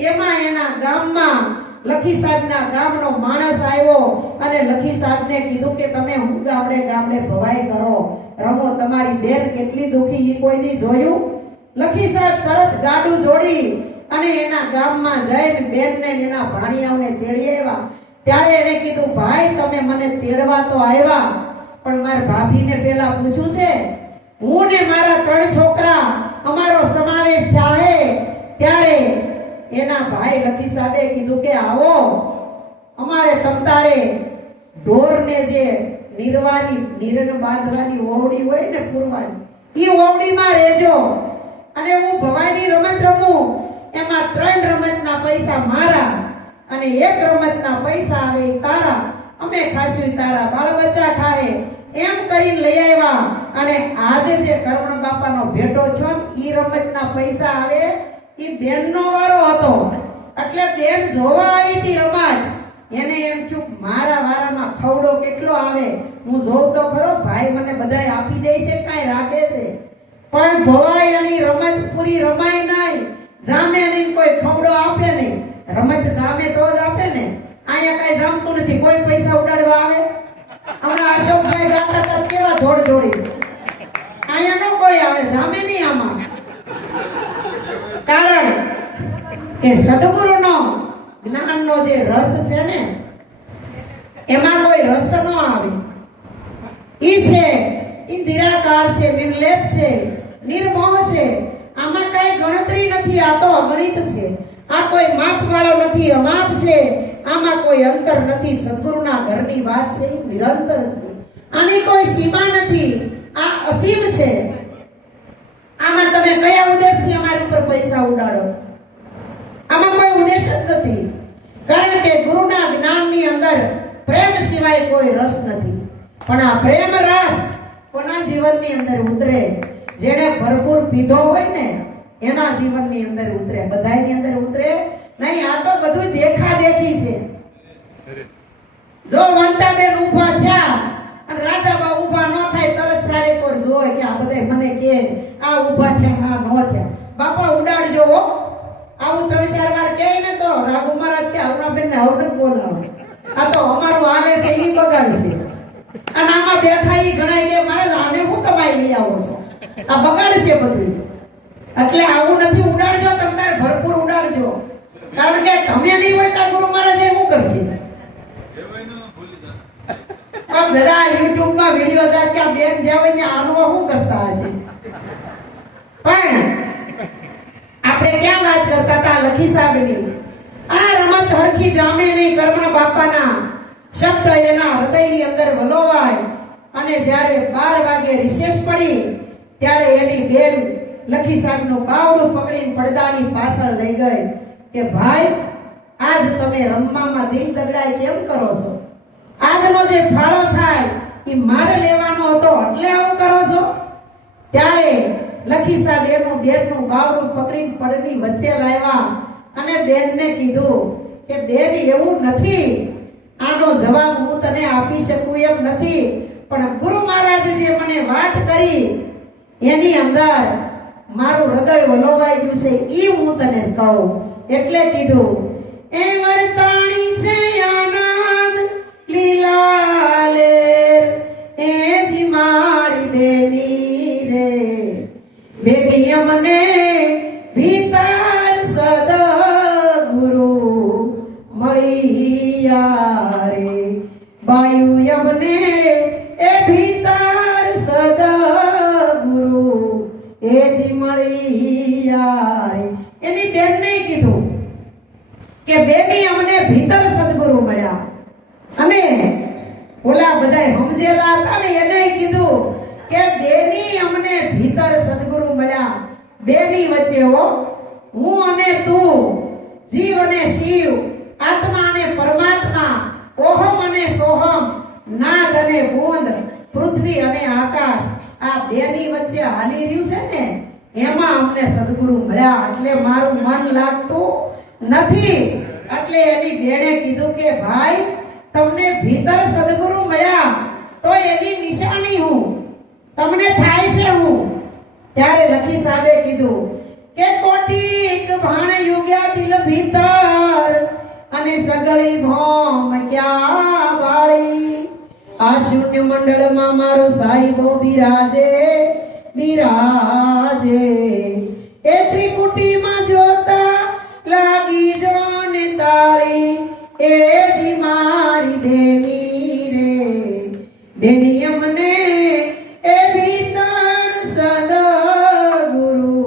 એમાં એના ગામમાં લખી સાહેબના ગામનો માણસ આવ્યો અને લખી સાહેબને કીધું કે તમે હું ગામડે ભવાઈ કરો, રમો, તમારી બેન કેટલી દુખી ઈ કોઈ દી જોયું? લખી સાહેબ તરત ગાડું જોડી અને એના ગામમાં જઈને બેનને એના ભાણિયાઓને તેડી આવ્યા. ત્યારે એને કીધું ભાઈ તમે મને તેડવા તો આવ્યા પણ મારા ભાભીને પેલા પૂછ્યું છે, હું ને મારા 3 છોકરા અમારો સમાવેશ થાય. ત્યારે એના ભાઈ લખી સાહેબે કીધું કે આવો, અમારે તમતારે ઢોરને જે નીરણ બાંધવાની ઓવડી હોય ને પૂરવાની, ઈ ઓવડીમાં રહેજો અને હું ભવાઈની રમત રમું. એમાં 3 રમતના પૈસા મારા અને 1 રમતના પૈસા આવે તારા, અમે ખાશું તારા બાળ બચ્ચા ખાય. એમ કરીને લઈ આવ્યા. અને આજે જે કરમણ બાપાનો ભેટો છો ને ઈ રમતના પૈસા આવે ઈ બેનનો વારો હતો. એટલે બેન જોવા આવી હતી રમત. એને એમ થયું મારા વારામાં ખવડો કેટલો આવે, હું જોઉં તો ખરો ભાઈ મને બધાય આપી દે છે કાંઈ રાખે છે. પણ ભવાઈ એની રમત પૂરી રમાય નહીં. જામે નહીં કોઈ ખવડો આપે નહીં. રમત જામે તો જ આપે ને. અહીંયા કાંઈ જામતું નથી. કોઈ પૈસા ઉડાડવા આવે? હમણાં અશોકભાઈ ગાતા હતા કેવા દોડ દોડી. અહીંયા નો કોઈ આવે, જામે નહીં આમાં. કારણ કે સદગુરુનો જ્ઞાનનો જે રસ છે ને એમાં કોઈ રસ ન આવે. ઈ છે ઈ નિરાકાર છે, નિર્લેપ છે, નિર્મોહ છે. આમાં કઈ ગણતરી નથી. આ તો અગણિત છે. આ કોઈ માપ વાળો નથી, અમાપ છે. આમાં કોઈ અંતર નથી. સદગુરુના ઘરની વાત છે, નિરંતર છે. આની કોઈ સીમા નથી. આ અસીમ છે. આમાં તમે કયા ઉદ્દેશથી અમારી ઉપર પૈસા ઉડાડો? આમાં કોઈ ઉદ્દેશ જ નથી. કારણ કે ગુરુના જ્ઞાનની અંદર પ્રેમ સિવાય કોઈ રસ નથી. પણ આ પ્રેમ રસ કોના જીવનની અંદર ઉતરે? જેને ભરપૂર પીધો હોય ને એના જીવનની અંદર ઉતરે, બધાની અંદર ઉતરે નહીં. આ તો બધું દેખા દેખી છે. જો વંતાબેન ઊભા થયા અને રાજાબા ઊભા ન થાય તરત સારે પર જોય કે આ બધા મને કે આ ઊભા થયા આ ન થયા. બાપા ઉડાડજો હો. આવું 3-4 વાર કહે ને તો રાઘુ મહારાજ કે અરુણાબેન ને હવડત બોલાવો. આ તો અમારું હાલે છે ઈ બગાડ છે. અને આમાં બેઠા ઈ ગણાય કે મહારાજ આને હું કમાઈ લઈ આવો છો? આ બગાડ છે બધું. એટલે આવું નથી. ઉડાડજો, તમારે ભરપૂર ઉડાડજો. કારણ કે તમે નહીં હોય તો ગુરુ મહારાજ શું કરશે? પણ બધા યુટ્યુબમાં વિડીયો જાય કે આ બેન જ્યાં હોય ત્યાં આનો શું કરતા હશે. પણ આપણે ક્યાં વાત કરતા હતા લખી સાહેબની. આ રમત હરખી જામે નહીં કર્મણ બાપાના શબ્દ એના હૃદયની અંદર વલોવાય. અને જ્યારે 12 વાગે રિસેસ પડી ત્યારે એની બેન લખી સાહેબનું બાવડું પકડીને પડદાની પાછળ લઈ ગઈ કે ભાઈ આજ તમે રમવામાં દિલ દગડાય કેમ કરો છો? આજનો જે ફાળો થાય એ મારે લેવાનો હતો એટલે આવું કરો છો? ત્યારે લખી સાહેબ એનું બેનનું બાવડું પકડીને પડની વચ્ચે લાવ્યા અને બેનને કીધું કે બેન એવું નથી, આનો જવાબ હું તને આપી શકું એમ નથી, પણ ગુરુ મહારાજે જે મને વાત કરી એની અંદર મારું હૃદય વલોવાઈ ગયું છે ઈ હું તને કહું. એટલે કીધું એ વર્તાણી છે આનંદ લીલાલે એ જી મારી દેવી રે દેવી અમને ભીતર સદગુરુ મળિયા રે બાયુ અમને એ ભીતર સદગુરુ એ જી મળિયા રે. એની બેનને કીધું કે બેની અમને ભીતર સદગુરુ મળ્યા. અને ઓલા બધાય સમજેલા હતા ને એને કીધું કે બેની અમને ભીતર સદગુરુ મળ્યા. બેની વચ્ચે હો હું અને તું, જીવ અને શિવ, આત્મા અને પરમાત્મા, ઓહમ અને સોહમ, નાદ અને બુંદ, પૃથ્વી અને આકાશ, આ બેની વચ્ચે હાલી રહ્યું છે ને એમાં અમને સદગુરુ મળ્યા. એટલે મારું મન લાગતું નથી. એટલે એની બેને કીધું કે ભાઈ તમને ભીતર સદગુરુ મળ્યા તો એની નિશાની હું, તમને થાય છે હું. ત્યારે લખી સાહેબે કીધું કે કોટીક ભાણ યુગ્યા દિલ ભીતર અને સગળી ભોમ ક્યાં વાળી. આ શૂન્ય મંડળમાં મારો સાહેબો બિરાજે બિરાજે. એ ત્રિકુટીમાં જોતા લાગી જો ને તાળી એ જી મારી દેવી રે દેવી અમને એ ભીતર સદગુરુ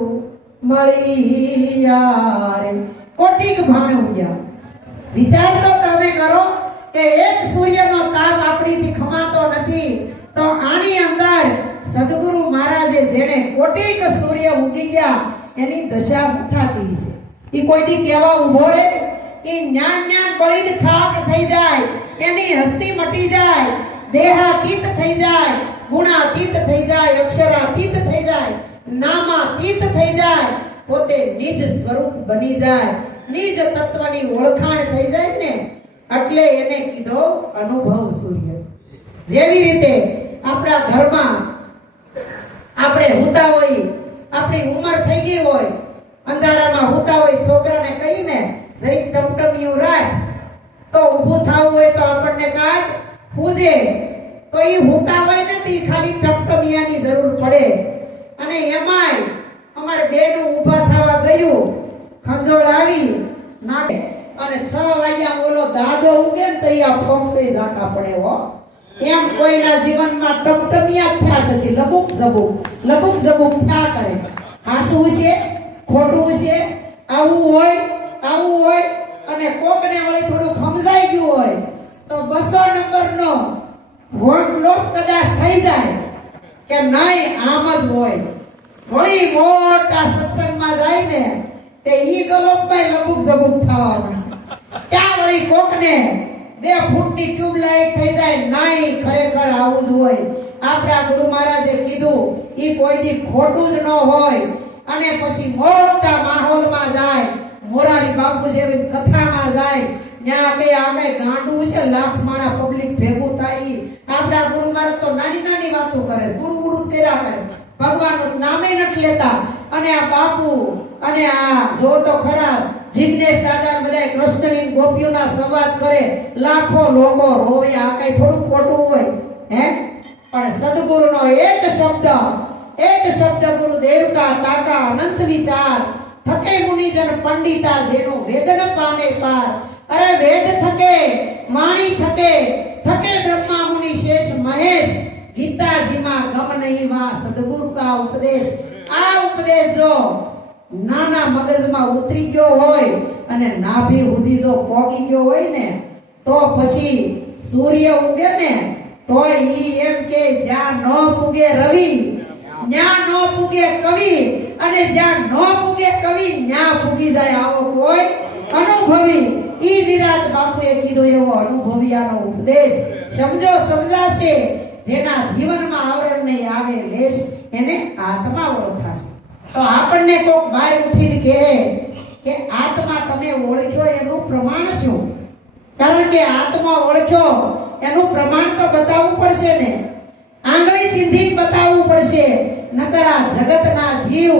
મળિયા રે. કોટીક ભાણ ઉગ્યા. વિચાર તો તમે કરો કે એક સૂર્યનો તાપ આપણીથી ખમાતો નથી તો આની અંદર સદગુરુ મહારાજે જેણે કોટીક સૂર્ય ઉગી ગયા એની દશા ઉઠાતી છે. ઈ કોઈ દી કેવા ઉભો રે કે જ્ઞાન બળીને ખાક થઈ જાય, એની હસ્તી મટી જાય, દેહાતીત થઈ જાય, ગુણાતીત થઈ જાય, અક્ષરાતીત થઈ જાય, નામાતીત થઈ જાય, પોતે નિજ સ્વરૂપ બની જાય, નિજ તત્વની ઓળખાણ થઈ જાય ને એટલે એને કીધો અનુભવ સૂર્ય. જેવી રીતે આપણા ઘરમાં આપણે હુતા હોય, આપણી ઉંમર થઈ ગઈ હોય, અંધારામાં હુતા હોય, છોકરાને કહીને જરીક ટમટમિયું રાખ તો ઊભું થવું હોય તો આપણને કાંઈ પૂજે તો એ હુતા હોય નથી, ખાલી ટમટમિયાની જરૂર પડે. અને એમાંય અમારે બેનું ઊભા થવા ગયું, ખંજોળ આવી નાખે અને 6 વાગ્યા બોલો દાદો ઉગે ને તો આ ફોક્સે ઝાકા પડે હો. એમ કોઈના જીવનમાં ટમટમિયા થયા છે, લબુક ઝબુક થયા કરે. હાસું છે, ખોટું છે, આવું હોય અને કોકને વળી થોડું ખમજાઈ ગયું હોય તો 200 નંબરનો વોટ લોપ કદાચ થઈ જાય કે નહીં આમ જ હોય. વળી મોટા સત્સંગમાં જાય ને તે ઈ ગલોપમાં લબુક ઝબુક થવાનું. ત્યાં વળી કોકને 2 ફૂટની ટ્યુબલાઇટ થઈ જાય, નહીં ખરેખર આવું જ હોય. આપણા ગુરુ મહારાજે કીધું ઈ કોઈ દી ખોટું જ ન હોય. અને પછી મોટા માહોલમાં જાય, મોરારી બાપુ જેવી કથામાં જાય, ત્યાં કે આ કઈ ગાંડું છે, લાખ માણા પબ્લિક ભેગું થાય. આપણા ગુરુ મહારાજ તો નાની વાતો કરે, ગુરુ તેરા કરે, ભગવાનનું નામે નથી લેતા. અને આ બાપુ અને આ જો તો ખરા જિગ્નેશ દાદા બધા કૃષ્ણની ગોપીઓના સંવાદ કરે, લાખો લોકો રોવે. આ કઈ થોડું ખોટું હોય હે? પણ સદગુરુનો એક શબ્દ ગુરુદેવ કા તાકા અનંત વિચાર થકે મુનિજન પંડિતા જેનો વેદન પામે પાર. અરે વેદ થકે, વાણી થકે, થકે બ્રહ્મા મુનિ શેષ મહેશ ગીતાજીમાં ગમ નહીં વા સદગુરુ કા ઉપદેશ. આ ઉપદેશ જો નાના મગજમાં ઉતરી ગયો હોય અને નાભી સુધી જો પોગી ગયો હોય ને તો પછી સૂર્ય ઉગે ને તો ઈ એમ કે જ્યાં ન પૂગે રવિ ન્યા ન પૂગે કવિ અને જ્યાં ન પૂગે કવિ ન્યા પૂગી જાય. આવો કોઈ અનુભવી ઈ વિરાટ બાપુએ કીધો એવો અનુભવી આનો ઉપદેશ સમજો સમજાશે. જેના જીવનમાં આવરણ નહીં આવે લેશ એને આત્મા ઓળખાશે. તો આપણને કોક બહાર ઉઠીને કહે કે આત્મા તમે ઓળખ્યો એનું પ્રમાણ શું? કારણ કે આત્મા ઓળખ્યો એનું પ્રમાણ તો બતાવવું પડશે ને. આંગળી ચીંધીને બતાવવું પડશે. નકર આ જગતના જીવ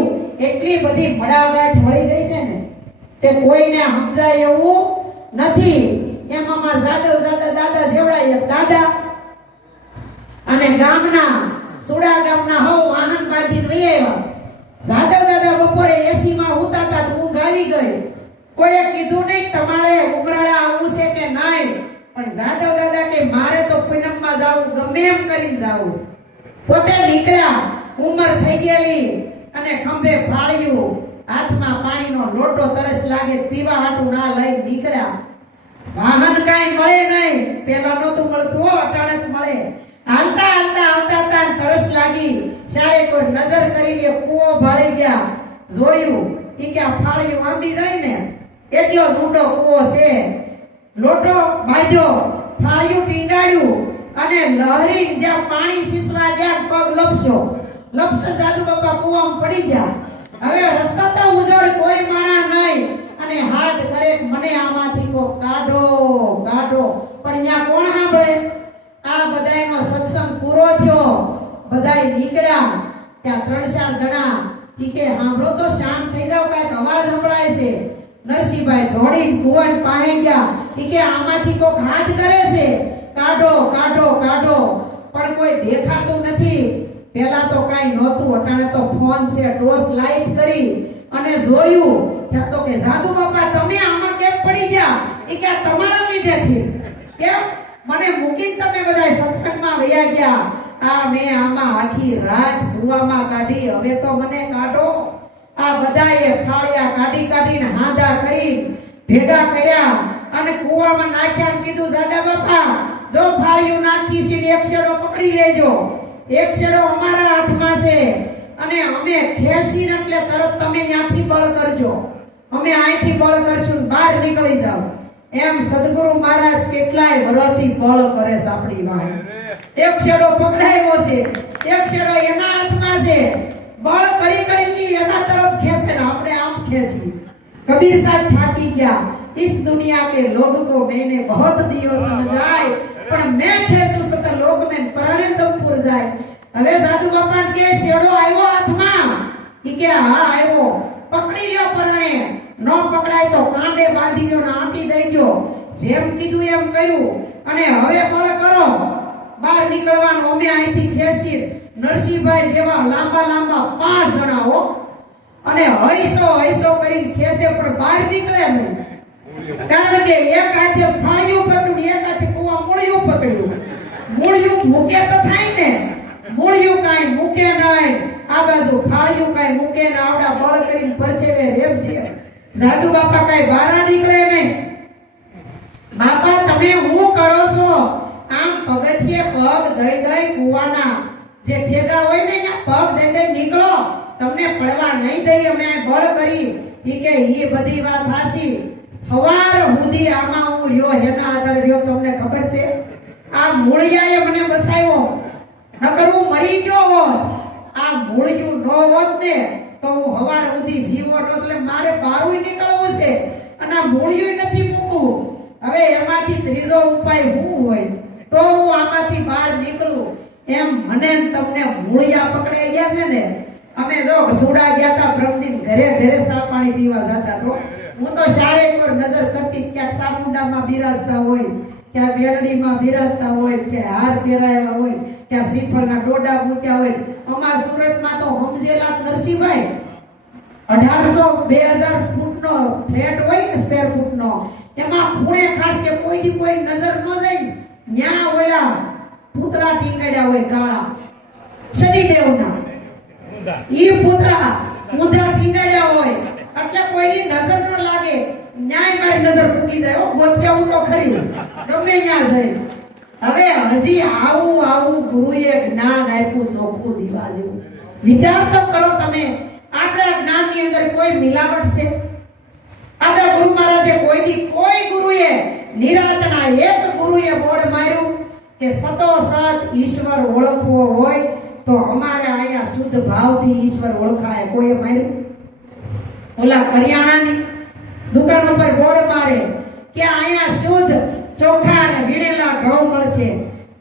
એટલી બધી મડાગાંઠ મળી ગઈ છે ને તે કોઈને સમજાય એવું નથી. એમાં જાદવ દાદા જેવડા એક દાદા અને ગામના સુડા ગામના હો વાહન બાંધીને વહી આવ્યા. જાદવ દાદા બપોરે એસી માં ઉતાતા ઊંઘ આવી ગઈ. કોઈએ કીધું નહીં તમારે ઉમરાળા આવવું છે કે નહીં, પણ જાદવ દાદા કે મારે તો પૂનમમાં જાવું, ગમે એમ કરીને જાવું. પોતે નીકળ્યા, ઉંમર થઈ ગયેલી અને ખંભે ફાળ્યું, હાથમાં પાણીનો લોટો તરસ લાગે પીવા હાટું ના લઈ નીકળ્યા. વાહન કાંઈ મળે નહીં, પેલા નહોતું મળતું, અટાણે જ મળે. હાલતા આવતા તરસ લાગી. સારે કોઈ નજર કરીને કૂવો ભાળી ગયા. જોયું ઈ કે આ ફાળ્યું આંબી જાય ને એટલો જ ઊંડો કૂવો છે. લોટો બાંધ્યો, ફાળ્યું ટીંગાડ્યું અને લહરી જ્યાં પાણી સીસવા ગયા પગ લપસો જાદુ બાપા કૂવામાં પડી ગયા. હવે રસ્તો તો ઉજળ, કોઈ માણા નહીં અને હાથ કરે મને આમાંથી કો કાઢો. પણ ત્યાં કોણ સાંભળે? આ બધાયનો સત્સંગ પૂરો થયો, બધાય નીકળ્યા. ત્યાં 3-4 જણા કે સાંભળો તો શાંત થઈ જાવ, કાંઈક અવાજ સંભળાય છે. નરસિંહભાઈ દોડીને કુવાન પાસે ગયા કે આમાંથી કોક હાથ કરે છે, કાઢો. પણ કોઈ દેખાતું નથી. પેલા તો કાંઈ નહોતું, અટાણે તો ફોન છે, ટોર્ચ લાઈટ કરી અને જોયું ત્યાં તો કે જાદુ બાપા તમે આમાં કેમ પડી ગયા? એ કે તમારા લીધેથી. કેમ? મને મૂકીને તમે બધા સત્સંગમાં વયા ગયા. આ મેં આમાં આખી રાત કુવામાં કાઢી, હવે તો મને કાઢો. આ બધાએ ફાળિયા કાઢીને હાંધા કરી ભેગા કર્યા અને કુવામાં નાખ્યા. કીધું દાદા બાપા જો ફાળિયું નાખી છે, એક છેડો પકડી લેજો, એક છેડો અમારા હાથમાં છે અને અમે ખેંચીને એટલે તરત તમે ત્યાંથી બળ કરજો, અમે અહીંથી બળ કરશું, બહાર નીકળી જાઓ. એમ સદગુરુ મહારાજ કેટલાય વરોથી બળ કરે છે આપણી માં. એક છેડો પકડાયો છે, એક છેડો એના હાથમાં છે, બળ કરી એના તરફ ખેંચે ને આપણે આમ ખેંચી. કબીર સાહેબ ઠાકી ગયા, इस दुनिया के लोग को मैंने बहुत दियो समझाए, પણ મેં ખેંચું સત લોક મેં પ્રાણે સંપૂર જાય. હવે સાધુ બાપા કે છેડો આવ્યો હાથમાં, ઈ કે હા આવ્યો, પકડી લ્યો પરણે, નો પકડાય તો કાંડે બાંધી લ્યો ને આંટી દેજો. જેમ કીધું એમ કર્યું અને હવે બળ કરો, બહાર નીકળવાનું. અમે અહીંથી ખેંચી નરસિંહભાઈ જેવા લાંબા 5 જણા હો અને હૈસો કરીને ખેંચે પણ બહાર નીકળે નહીં. કારણ કે એક હાથે ફાળિયું પકડ્યું, એક હાથે કુવા મૂળિયું પકડ્યું. મૂળિયું મૂકે તો થાય ને, મૂળિયું કાંઈ મૂકે નહીં. આ બાજુ ફાળિયું કાંઈ મૂકે ને આવડા બળ કરીને પરસેવે રેમ છે. જાદુ બાપા કાંઈ બહાર નીકળે નહીં. બાપા તમે શું કરો છો? આમ પગથિયે પગ દઈ કુવાના જે ઠેગા હોય ને ત્યાં પગ દઈ નીકળો, તમને પડવા નહીં દઈ, અમે બળ કરી. ઈ કે ઈ બધી વાત હાસી. સવાર સુધી આમાં હું રહ્યો, એના આધારે રહ્યો. તમને ખબર છે આ મૂળિયાએ મને બસાવ્યો, નકર હું મરી ગયો હોત. આ મૂળિયું ન હોત ને તો હું સવાર સુધી જીવો ન. એટલે મારે બહાર નીકળવું છે અને આ મૂળિયું નથી મૂકવું. હવે એમાંથી ત્રીજો ઉપાય શું હોય તો હું આમાંથી બહાર નીકળું? એમ મને તમને મૂળિયા પકડાઈ ગયા છે ને. અમે જો સુડા ગયા હતા બ્રહ્મદીન, ઘરે સા પાણી પીવા જતા. તો હું તો ચારે કોર નજર કરતી, ક્યાંક સામુંડામાં બિરાજતા હોય, ક્યાં બેરડીમાં બિરાજતા હોય, કે હાર પહેરાયા હોય, ક્યાં શ્રીફળના ડોડા મૂક્યા હોય. અમારા સુરતમાં તો સમજેલા નરસિંહભાઈ 1800-2000 ફૂટનો ફ્લેટ હોય ને, સ્ક્વેર ફૂટનો, એમાં ખૂણે ખાસ કે કોઈ નજર ન જાય, ન્યા ઓલા પૂતળા ટીંગાડ્યા હોય કાળા શનિદેવના ઈ પૂતળા ઊંધા ટીંગાડ્યા હોય એટલે કોઈની નજર ન લાગે ન્યાય મારી નજર પૂકી જાય ઓ ગોત્યા હું તો ખરી ગમે ન્યા જઈ હવે હજી આવું ગુરુએ જ્ઞાન આપ્યું સોંપવું દીવા જેવું વિચાર તો કરો તમે આપણા જ્ઞાનની અંદર કોઈ મિલાવટ છે આપણા ગુરુ મહારાજે કોઈ ગુરુએ નિરાતના એક ગુરુએ બોર્ડ માર્યું કે સતોસત ઈશ્વર ઓળખવો હોય તો અમારે અહીંયા શુદ્ધ ભાવથી ઈશ્વર ઓળખાય કોઈએ માર્યું ઓલા કરિયાણાની દુકાન ઉપર બોર્ડ મારે કે અહીંયા શુદ્ધ ચોખા અને વીણેલા ઘઉં મળશે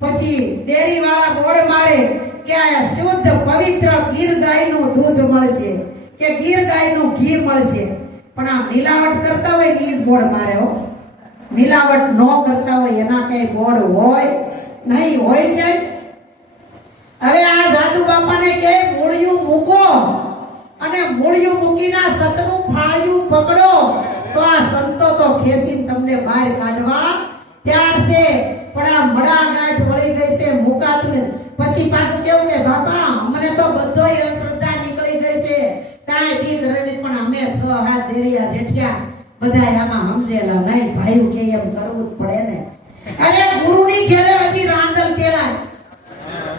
પછી ડેરી વાળા બોર્ડ મારે કે અહીંયા શુદ્ધ પવિત્ર ગીર ગાયનું દૂધ મળશે કે ગીર ગાયનું ઘી મળશે પણ આ મિલાવટ કરતા હોય ને એ બોર્ડ મારે હો મિલાવટ ન કરતા હોય એના કઈ બોર્ડ હોય નહીં હોય ક્યાંય હવે આ સાધુ બાપાને કે મૂળિયું મૂકો અને મૂળિયું મૂકીના સતનું ફાળિયું પકડો તો આ સંતો તો ખેંચીને તમને બહાર કાઢવા ત્યાર છે પણ આ મડા ગાંઠ વળી ગઈ છે મુકાતું ને પછી પાછું કેવું કે બાપા અમને તો બધોય અંધશ્રદ્ધા નીકળી ગઈ છે કાંઈ બીક રહી પણ અમે 6 હાથ દેરિયા જેઠિયા બધાય આમાં સમજેલા નહીં ભાઈ કે એમ કરવું જ પડે ને અરે ગુરુની ઘેરે હજી રાંદલ તેડાય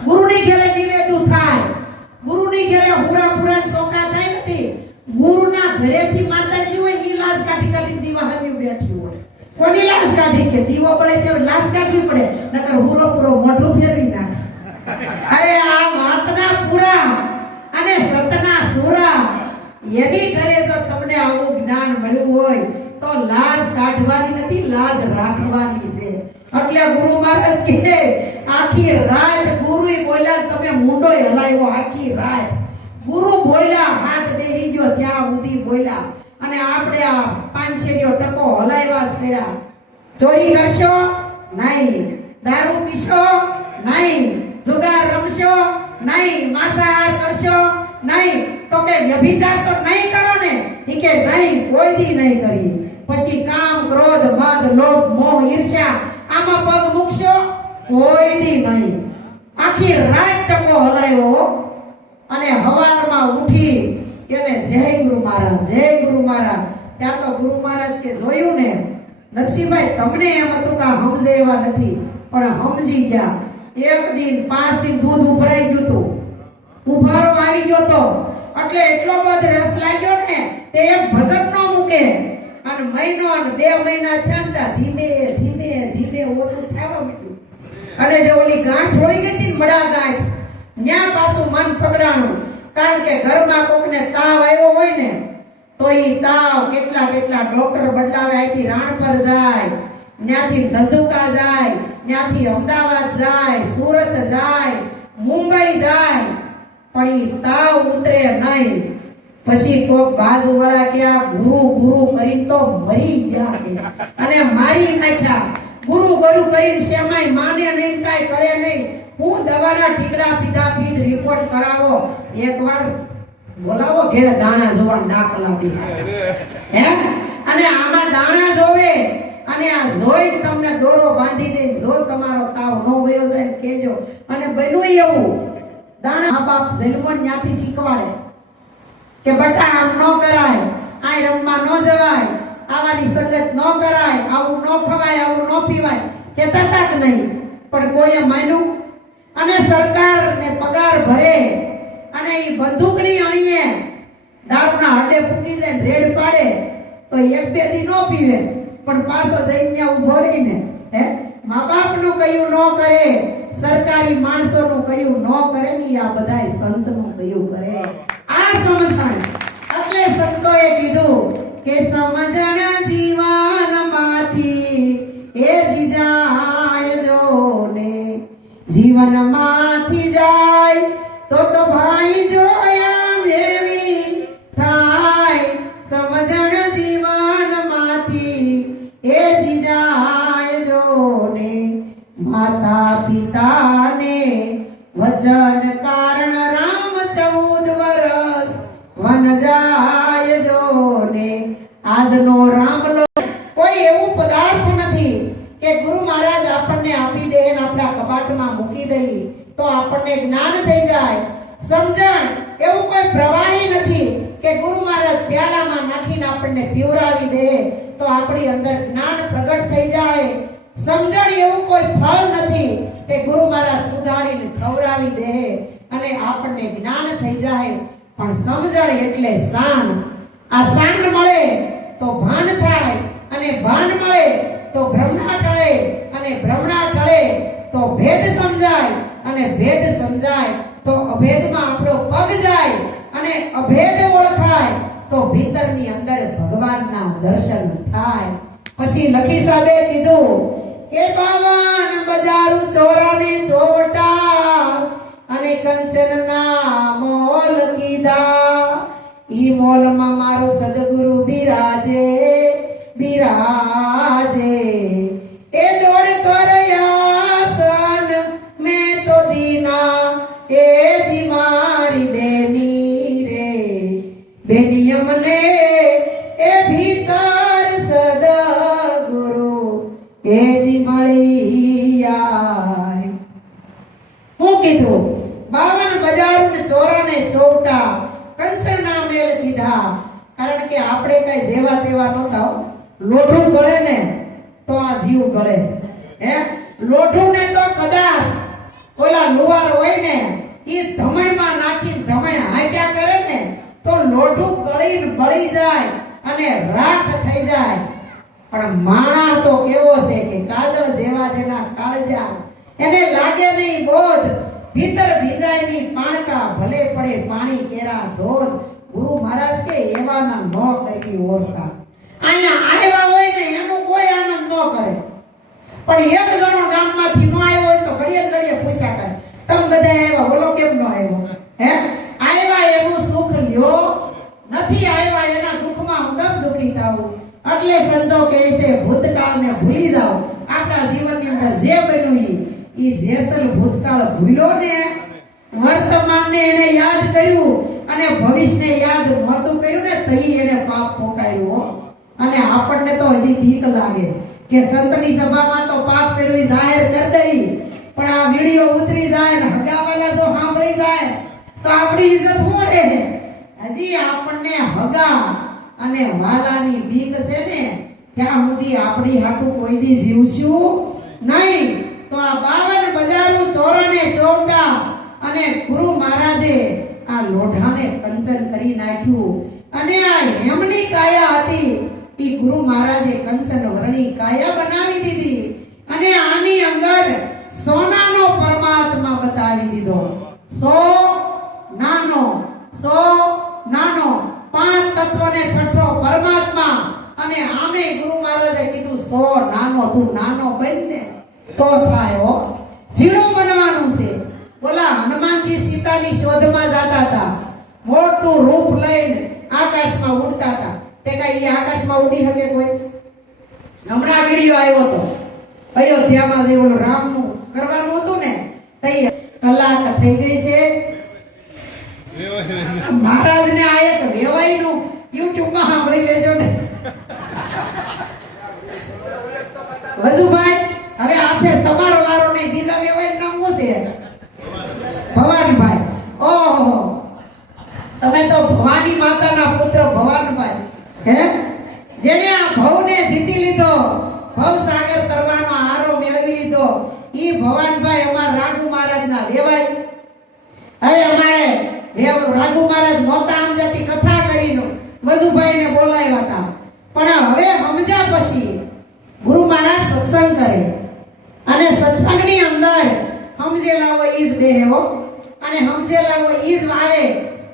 ગુરુની ઘેરે નિવેદું થાય ગુરુની ઘેરે પૂરા સોખા થાય નથી ગુરુના ઘરેથી માતાજી હોય ની લાશ કાઢી દીવા હમી બેઠી હોય કોની લાશ કાઢી કે દીવો પડે તે લાશ કાઢવી પડે નકર પૂરો મોઢું ફેરવી નાખે અરે આ વાતના પૂરા અને સતના સુરા એની ઘરે જો તમને આવું જ્ઞાન મળ્યું હોય તો લાજ કાઢવાની નથી લાજ રાખવાની છે એટલે ગુરુ મહારાજ કહે આખી રાત ગુરુએ બોલ્યા તમે મુંડો હલાવ્યો આખી રાત ગુરુ બોલ્યા હાથ દેહી ગયો ત્યાં સુધી બોલ્યા અને આપણે આ 5 ટકો હલાવ્યા જ કર્યા ચોરી કરશો નહીં દારૂ પીશો નહીં જુગાર રમશો નહીં માંસાહાર કરશો નહીં તો કે વ્યભિચાર તો નહીં કરો ને ઈ કે નહીં કોઈ દી નહીં કરી પછી કામ ક્રોધ મદ લોભ મોહ ઈર્ષ્યા આમાં પગ મૂકશો કોઈ દી નહીં આખી રાત ટકો હલાવ્યો અને હવારમાં ઉઠી એને જય ગુરુ મહારાજ ત્યાં તો ગુરુ મહારાજ કે જોયું ને નરસિંહભાઈ તમને એમ હતું કે સમજે એવા નથી પણ સમજી ગયા એક દિન 5 દિન દૂધ ઉભરાઈ ગયું હતું ઉભારો આવી ગયો તો એટલે એટલો બધો રસ લાગ્યો ને તે એક ભજન નો મૂકે અને મહિનો અને 2 મહિના થયા ધીમે ઓછું થવા માંડ્યું અને જે ઓલી ગાંઠ છોડી ગઈ હતી મડા ગાંઠ ન્યા પાછું મન પકડાણું કારણ કે ઘરમાં કોકને તાવ આવ્યો હોય ને તો ઈ તાવ કેટલા ડોક્ટર બદલાવે અહીંથી રાણપર જાય ન્યાથી ધંધુકા જાય ન્યાથી અમદાવાદ જાય સુરત જાય મુંબઈ જાય પણ ઈ તાવ ઉતરે નહીં પછી કોક બાજુવાળા કે આ ગુરુ કરી તો મરી ગયા અને મારી નાખ્યા ગુરુ કરીને શેમાય માને નહીં કાઈ કરે નહીં હું દવાના ટીકડા પીધ રિપોર્ટ કરાવો એકવાર બોલાવો ઘેર દાણા જોવા ડાક લાવી હે અને આમાં દાણા જોવે અને આ જોઈ તમને દોરો બાંધી દે જો તમારો તાવ નો વયો જાય કેજો અને બન્યું એવું દાણા મા બાપ જન્મ ન્યાથી શીખવાડે કે બટા આમ નો કરાય આ રમવા નો જવાય આવાની સંગત નો કરાય આવું નો ખવાય આવું નો પીવાય કેતા તાક નહીં પણ કોઈએ માન્યું અને સરકાર ને પગાર ભરે અને ઈ બંદૂકની અણીએ દારૂના હડે ફૂકી જાય રેડ પાડે તો 1-2 દી નો પીવે પણ પાછો જઈને ઉભો રહીને હે મા બાપનું કયું નો કરે સરકારી માણસોનું કયું નો કરે ને આ બધાય સંતનું કયું કરે આ સમજણ એટલે સંતોએ કીધું કે સમજણ જીવનમાંથી એ જીજાય જો ને જીવનમાંથી જાય તો ભાઈ જોયા જેવી થાય સમજણ જીવનમાંથી એ જીજાય જો ને માતા પિતાને વચન કારણ રામ 14 વર્ષ વન જાય જો ને આજનો રામલો કોઈ એવું પદાર્થ નથી કે ગુરુ મહારાજ આપણને આપી દે આપણને પીવરાવી દે તો આપણી અંદર જ્ઞાન પ્રગટ થઈ જાય. સમજણ એવું કોઈ ફળ નથી, તે ગુરુ મહારાજ સુધારીને ખવડાવી દે અને આપણને જ્ઞાન થઈ જાય. પણ સમજણ એટલે શાન. આ શાન મળે તો ભાન થાય, અને ભાન મળે તો ભ્રમણા ટળે, અને ભ્રમણા ટળે તો ભેદ સમજાય, અને ભેદ સમજાય તો અભેદમાં આપણો પગ જાય, અને અભેદ ઓળખાય તો ભીતરની અંદર ભગવાનના દર્શન થાય. પછી લખી સાહેબે કીધું કે 52 બજારું ચોરાને ચોવટા અને કંચનના મોલ કીધા. ઈ મોલમાં મારું સદગુરુ બિરાજે બિરાજે. એ દોડ કરયાસન મેં તો દીના એ જી મારી બેની રે બેની અમને એ ભીતર સદગુરુ એ જી મળી યાર. હું કીધું 52 બજાર ને ચોરા ને ચોવટા કંચના મેલ કીધા. કારણ કે આપણે કઈ જેવા તેવા નહોતા. લોઢું ગળે ને તો આ જીવ ગળે. હે લોઢું ને તો કદાચ ઓલા લુવાર હોય ને ઈ ધમણમાં નાખી ધમણ હાક્યા કરે ને તો લોઢું ગળીને બળી જાય અને રાખ થઈ જાય. પણ માણા તો કેવો છે કે કાજળ જેવા જેના કાળજા, એને લાગે નહીં બોધ, ભીતર ભીજાય નહીં પાણકા, ભલે પડે પાણી કેરા ધોધ. ગુરુ મહારાજ કે એવાના નો કરી ઓરતા. અહીંયા આવ્યા હોય ને એનું કોઈ આનંદ ન કરે, પણ એક જણો ગામમાંથી ન આવ્યો હોય તો ઘડીએ ઘડીએ પૂછ્યા કરે તમે બધા આવ્યા, બોલો કેમ ન આવ્યો? હે આવ્યા એનું સુખ લ્યો, નથી આવ્યા એના દુઃખમાં હું કેમ દુખી થાઉં? એટલે સંતો કહે છે ભૂતકાળને ભૂલી જાઓ. આપણા જીવનની અંદર જે બન્યું ઈ જેસલ ભૂતકાળ ભૂલ્યો ને, વર્તમાનને એને યાદ કર્યું અને ભવિષ્યને યાદ નહોતું કર્યું ને તઈ એને પાપ પોકાયું. અને આપણને તો હજી બીક લાગે કે સંતની સભામાં તો પાપ કર્યું ઈ જાહેર કરી દઈ, પણ આ વિડિયો ઉતરી જાય ને હગાવાલા જો સાંભળી જાય તો આપણી ઇજ્જત શું રહે? હજી આપણને હગા અને વાલાની બીક છે ને ત્યાં સુધી આપણી હાટું કોઈ દી જીવશું નહીં. તો આ 52 બજારો ચોરાને ચોવટા અને ગુરુ મહારાજે આ લોઢાને કંચન કરી નાખ્યું. અને આ હેમની કાયા હતી ઈ ગુરુ મહારાજે કંચન વર્ણી કાયા બનાવી દીધી, અને આની અંદર સોનાનો પરમાત્મા બતાવી દીધો. સો નાનો 5 તત્વને છઠ્ઠો પરમાત્મા. અને આમે ગુરુ મહારાજે કીધું 100 નાનો, તું નાનો બનને તો થાય હો. ઝીણું બનવાનું છે. બોલા હનુમાનજી સીતાની શોધમાં જતા હતા, મોટું રૂપ લઈને આકાશમાં ઉડતા હતા. તે કઈ આકાશમાં ઉડી શકે કોઈ? હમણાં વિડિયો આવ્યો હતો અયોધ્યામાં જે ઓલું રામનું કરવાનું હતું ને, તઈ કલાક થઈ ગઈ છે. મહારાજને આ એક વેવાઈનું યુટ્યુબમાં સાંભળી લેજો ને. વજુભાઈ હવે આપે તમારો વારો નહીં, બીજા વેવાઈ નામ શું છે? ભવાનભાઈ. ઓહો, તમે તો ભવાની માતાના પુત્ર ભવાનભાઈ. હે જેને આ ભવને જીતી લીધો, ભવ સાગર તરવાનો આરો મેળવી લીધો, ઈ ભવાનભાઈ અમાર રાઘુ મહારાજના વેવાઈ. હવે અમારે રાઘુ મહારાજ નોતા સમજાતી કથા કરીને વજુભાઈને બોલાવ્યા હતા, પણ હવે સમજ્યા પછી ગુરુ મહારાજ સત્સંગ કરે, અને સત્સંગની અંદર સમજેલા હોય ઈ જ બેહે હો, અને સમજેલા હોય ઈ જ આવે,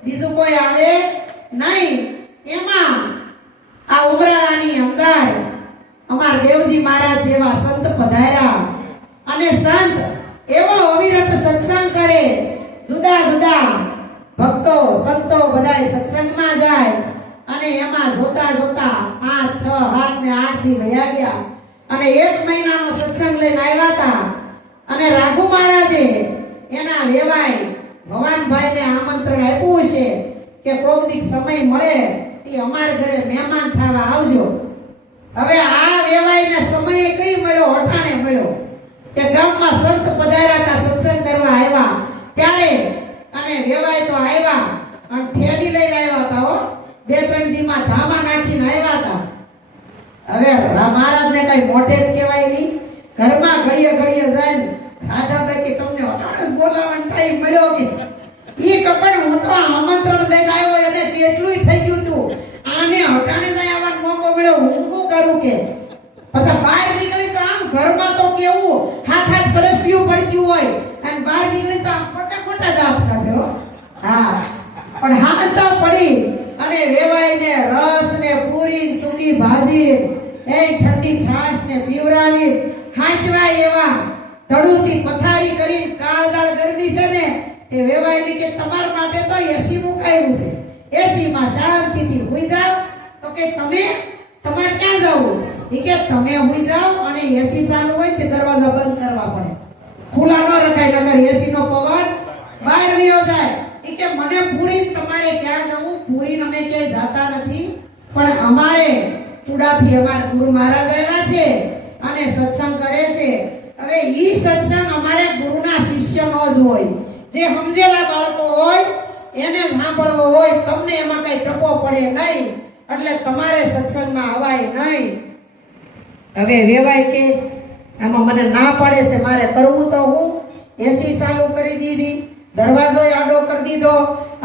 બીજું કોઈ આવે નહીં. એમાં આ ઉમરાળાની અંદર અમાર દેવજી મહારાજ જેવા સંત પધાર્યા, અને સંત એવો અવિરત સત્સંગ કરે. જુદા જુદા ભક્તો સંતો બધાય સત્સંગમાં જાય, અને એમાં જોતા જોતા 5, 6, 7 ને 8 દી વયા ગયા, અને 1 મહિનાનો સત્સંગ લઈને આવ્યા હતા. અને રાઘુ મહારાજે એના વેવાય ભવાનભાઈને આમંત્રણ આપ્યું છે કે કોક દી સમય મળે તે અમાર ઘરે મહેમાન થવા આવજો. હવે આ વેવાઈને સમય કઈ મળ્યો? અઠાણે મળ્યો કે ગામમાં સંત પધાર્યા હતા, સત્સંગ કરવા આવ્યા ત્યારે. અને વેવાય તો આવ્યા અને થેલી લઈને આવ્યા હતા હો, 2-3 દીમાં ધામા નાખીને આવ્યા હવે મહારાજને કઈ મોઢે જ કહેવાય નહીં. ઘરમાં ઘડીએ ઘડીએ જાય ને રાધાભાઈ કે તમને અટાણે જ બોલાવવાનો ટાઈમ મળ્યો કે ઈ કપડ હું તો આમંત્રણ દઈને આવ્યો એને કેટલુંય થઈ ગયું તું આને અટાણે જ આવવાનો મોકો મળ્યો હું શું કરું કે પછી બહાર નીકળી તો આમ ઘરમાં તો કેવું હાથ હાથ કડસ્યું પડતું હોય અને બહાર નીકળી તો આમ ખોટા દાંત કાઢ્યો. હા પણ હાથ તો પડી અને વેવાઈને રસ ને પૂરી સૂકી ભાજી એ ઠંડી છાશ ને પીવરાવી હાંચવા એવા ધડુથી પથારી કરી કાળજાળ ગરમી છે ને એ વેવાઈને કે તમારા માટે તો એસી મુકાયું છે એસી માં શાંતિથી હુઈ જાવ તો કે તમે તમારે ક્યાં જવું એ કે તમે હુઈ જાવ અને એસી ચાલુ હોય તે દરવાજા બંધ કરવા પડે ખુલ્લા ન રખાય નકર એસી નો પવન બહાર વયો જાય એ કે મને પૂરી તમારે ક્યાં જવું પૂરી અમે ક્યાંય જાતા નથી પણ અમારે ચૂડાથી અમારા ગુરુ મહારાજ આવ્યા છે અને સત્સંગ કરે છે. હવે ઈ સત્સંગ અમારે ગુરુના શિષ્યનો જ હોય જે સમજેલા બાળકો હોય એને સાંભળવો હોય તમને એમાં કઈ ટકો પડે નહીં એટલે તમારે સત્સંગમાં અવાય નહીં. હવે વેવાય કે આમાં મને ના પડે છે મારે કરવું તો હું એસી ચાલુ કરી દીધી દરવાજો આડો કરી દીધો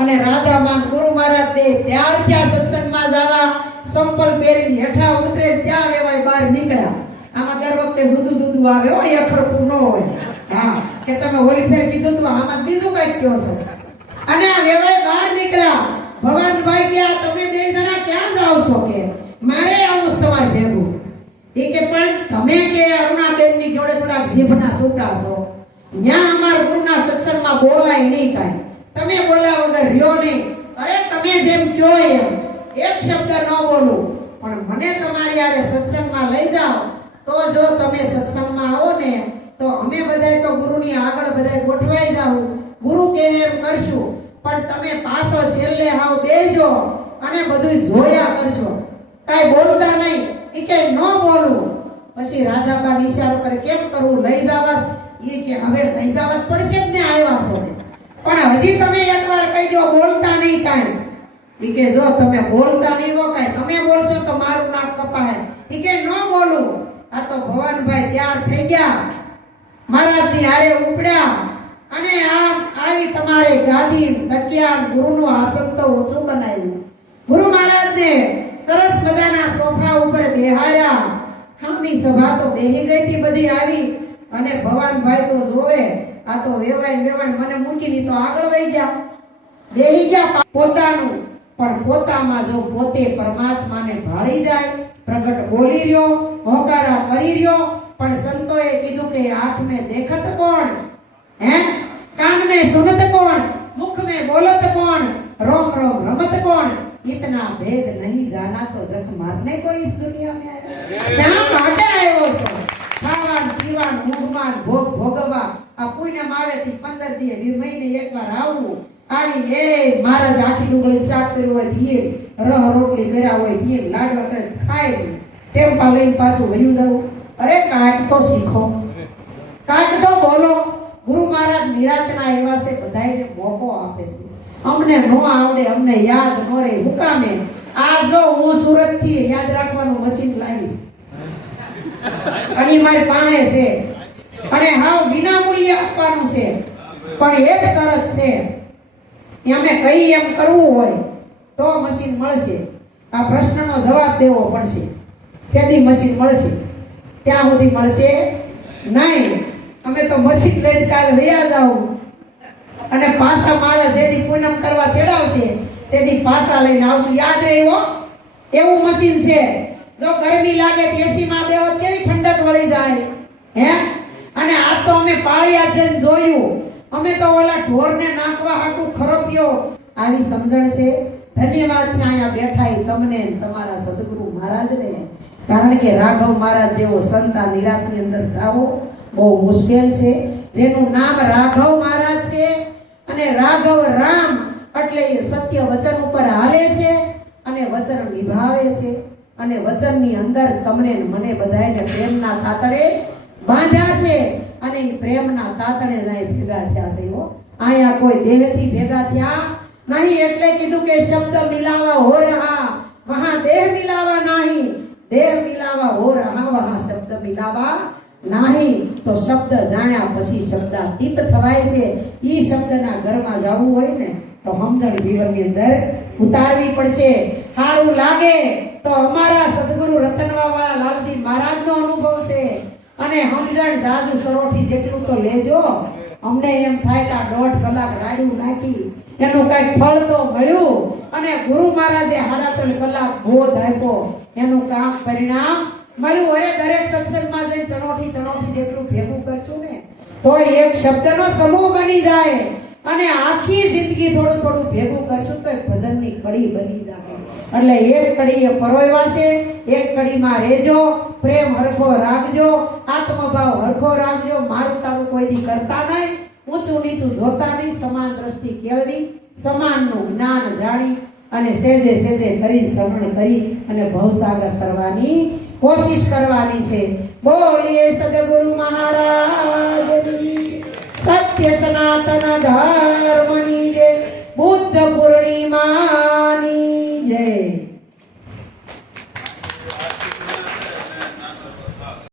અને રાધામાં ગુરુ મહારાજ બે ત્યાર ત્યાં સત્સંગમાં જવા સંપલ પહેરીને હેઠા ઉતરે ત્યાં વેવાય બહાર નીકળ્યા. આમાં દર વખતે જુદું જુદું આવે હોય અખરખું ન હોય. હા કે તમે હોલી ફેર કીધું તો આમાં બીજું કઈક કયો છો અને આ વેવાય બહાર નીકળ્યા. ભગવાનભાઈ કે આ તમે બે જણા ક્યાં જાવ છો કે મારે આવું તમારે ભેગું એ કે પણ તમે કે અરુણાબેન ની જોડે થોડા જીભના છૂટા છો ન્યા અમાર ગુરુના સત્સંગમાં બોલાય નહીં કાંઈ તમે બોલા વગર રહ્યો નહીં. અરે તમે જેમ કયો એમ એક શબ્દ ન બોલું પણ મને તમારી આરે સત્સંગમાં લઈ જાઓ તો જો તમે સત્સંગમાં આવો ને તો અમે બધાય તો ગુરુની આગળ બધાય ગોઠવાઈ જાવ ગુરુ કે એમ કરશું પણ તમે પાછો છેલ્લે હાવ બેજો અને બધું જોયા કરજો કાઈ બોલતા નહીં ઈ કે ન બોલું. પછી રાધાબા નિશાળ પર કેમ કરવું લઈ જાવાસ ઈ કે હવે લઈ જાવા પડશે જ ને આવ્યા છો પણ હજી તમે એકવાર કહી દો બોલતા નહીં કાઈ ઈ કે જો તમે બોલતા નહીં હો કાઈ તમે બોલશો તો મારું નાક કપાય ઈ કે ન બોલું. આ તો ભવાનભાઈ તૈયાર થઈ ગયા મહારાજની હારે ઉપડ્યા અને આમ આવી તમારે ગાદી તકિયા ગુરુનું આસન તો ઊંચું બનાવ્યું. ગુરુ મહારાજને સરસ મજાના સોફા ઉપર બેહાર્યા. હમની સભા તો બેહી ગઈ હતી બધી આવી અને ભવાનભાઈ તો જોવે આ તો વેવાય મને મૂકીને તો આગળ વહી ગયા બેહી ગયા પોતાનું પણ પોતામાં જો પોતે પરમાત્માને ભાળી જાય પ્રગટ બોલી રહ્યો હોકારા કરી રહ્યો પણ સંતોએ કીધું કે આંખ में देखत कौन है कान में सुनत कौन मुख में बोलत कौन रोम रोम रमत कौन इतना भेद नहीं जाना तो जख मारने को इस दुनिया में आया शा માટે આવ્યો છો ખાવાન પીવાન મુગમાન ભોગ ભોગવા આ પુણ્યમ આવે થી 15 દી મહિને એકવાર આવવું આવીને મહારાજ આખી ડુંગળી શાક કર્યું હોય દીએ રહ રોટલી કર્યા હોય દીએ લાડવા કરે ખાય ટેમ્પા લઈને પાછું વયું જવું. અરે કાંઈક તો શીખો કાંઈક તો બોલો. ગુરુ મહારાજ નિરાંતના એવા છે બધાયને મોકો આપે છે અમને નો આવડે અમને યાદ ન રહે હુકામે આ જો હું સુરત થી યાદ રાખવાનું મશીન લાવીશ અને મારી પાસે છે અને હાવ વિના મૂલ્ય આપવાનું છે પણ એક શરત છે અમે કઈ એમ કરવું હોય તો મશીન મળશે. આ પ્રશ્નનો જવાબ દેવો પડશે તેથી મશીન મળશે ત્યાં સુધી મળશે નહીં. અમે તો મશીન લઈને કાલે વયા જાવ અને પાછા મારા જેથી પૂનમ કરવા તેડાવશે તેથી પાછા લઈને આવશું. યાદ રહ્યો એવું મશીન છે. જો ગરમી લાગે એસી માં બેહો કેવી ઠંડક વળી જાય હે. અને આ તો અમે પાળિયા જઈને જોયું અમે તો ઓલા ઢોરને નાખવા હાટું ખરોપ્યો આવી સમજણ છે. ધન્યવાદ છે અહીંયા બેઠા તમને તમારા સદગુરુ મહારાજને કારણ કે રાઘવ મહારાજ જેવો સંત આ નિરાતની અંદર થાવો બહુ મુશ્કેલ છે. જેનું નામ રાઘવ મહારાજ છે અને રાઘવ રામ એટલે સત્ય વચન ઉપર હાલે છે અને વચન નિભાવે છે અને વચનની અંદર તમને મને બધાને પ્રેમના તાતડે બાંધ્યા છે અને એ પ્રેમના તાતડે જાય ભેગા થયા છે. અહીંયા કોઈ દેહથી ભેગા થયા નહીં એટલે કીધું કે શબ્દ મિલાવા હો રહા વહાં દેહ મિલાવા નહીં દેહ મિલાવા હો રહા વહા શબ્દ મિલાવા નહીં. તો શબ્દ જાણ્યા પછી શબ્દાતીત થવાય છે. ઈ શબ્દના ઘરમાં જવું હોય ને તો સમજણ જીવનની અંદર ઉતારવી પડશે. સારું લાગે તો અમારા સદગુરુ રતનવા વાળા લાલજી મહારાજનો અનુભવ છે. અને સમજણ જાજુ સરોઠી જેટલું તો લેજો. અમને એમ થાય કે આ 1.5 કલાક રાડ્યું નાખી એનું કઈ ફળ તો મળ્યું. અને ગુરુ મહારાજે 3.5 કલાક બોધ આપ્યો એનું કામ પરિણામ મળ્યું. હોય દરેક સત્સંગમાં જઈને ચણોઠી જેટલું ભેગું કરશું ને તો એક શબ્દનો સમૂહ બની જાય. અને આખી જિંદગી થોડું થોડું ભેગું કરશું તો ભજનની કડી બની જાય. એટલે એક કડી પરોયવા છે, એક કડીમાં રહેજો, પ્રેમ હરખો રાખજો, આત્મભાવ હરખો રાખજો. મારું તારું કોઈ દી કરતા નહીં, ઊંચું નીચું જોતા નહીં, સમાન દ્રષ્ટિ કેળવી, સમાનનું જ્ઞાન જાણી અને સેજે સેજે કરી શ્રવણ કરી અને ભવસાગર કરવાની કોશિશ કરવાની છે. બોલીએ સદગુરુ મહારાજની, સત્ય સનાતન ધર્મની જય. બુદ્ધ પૂર્ણિમા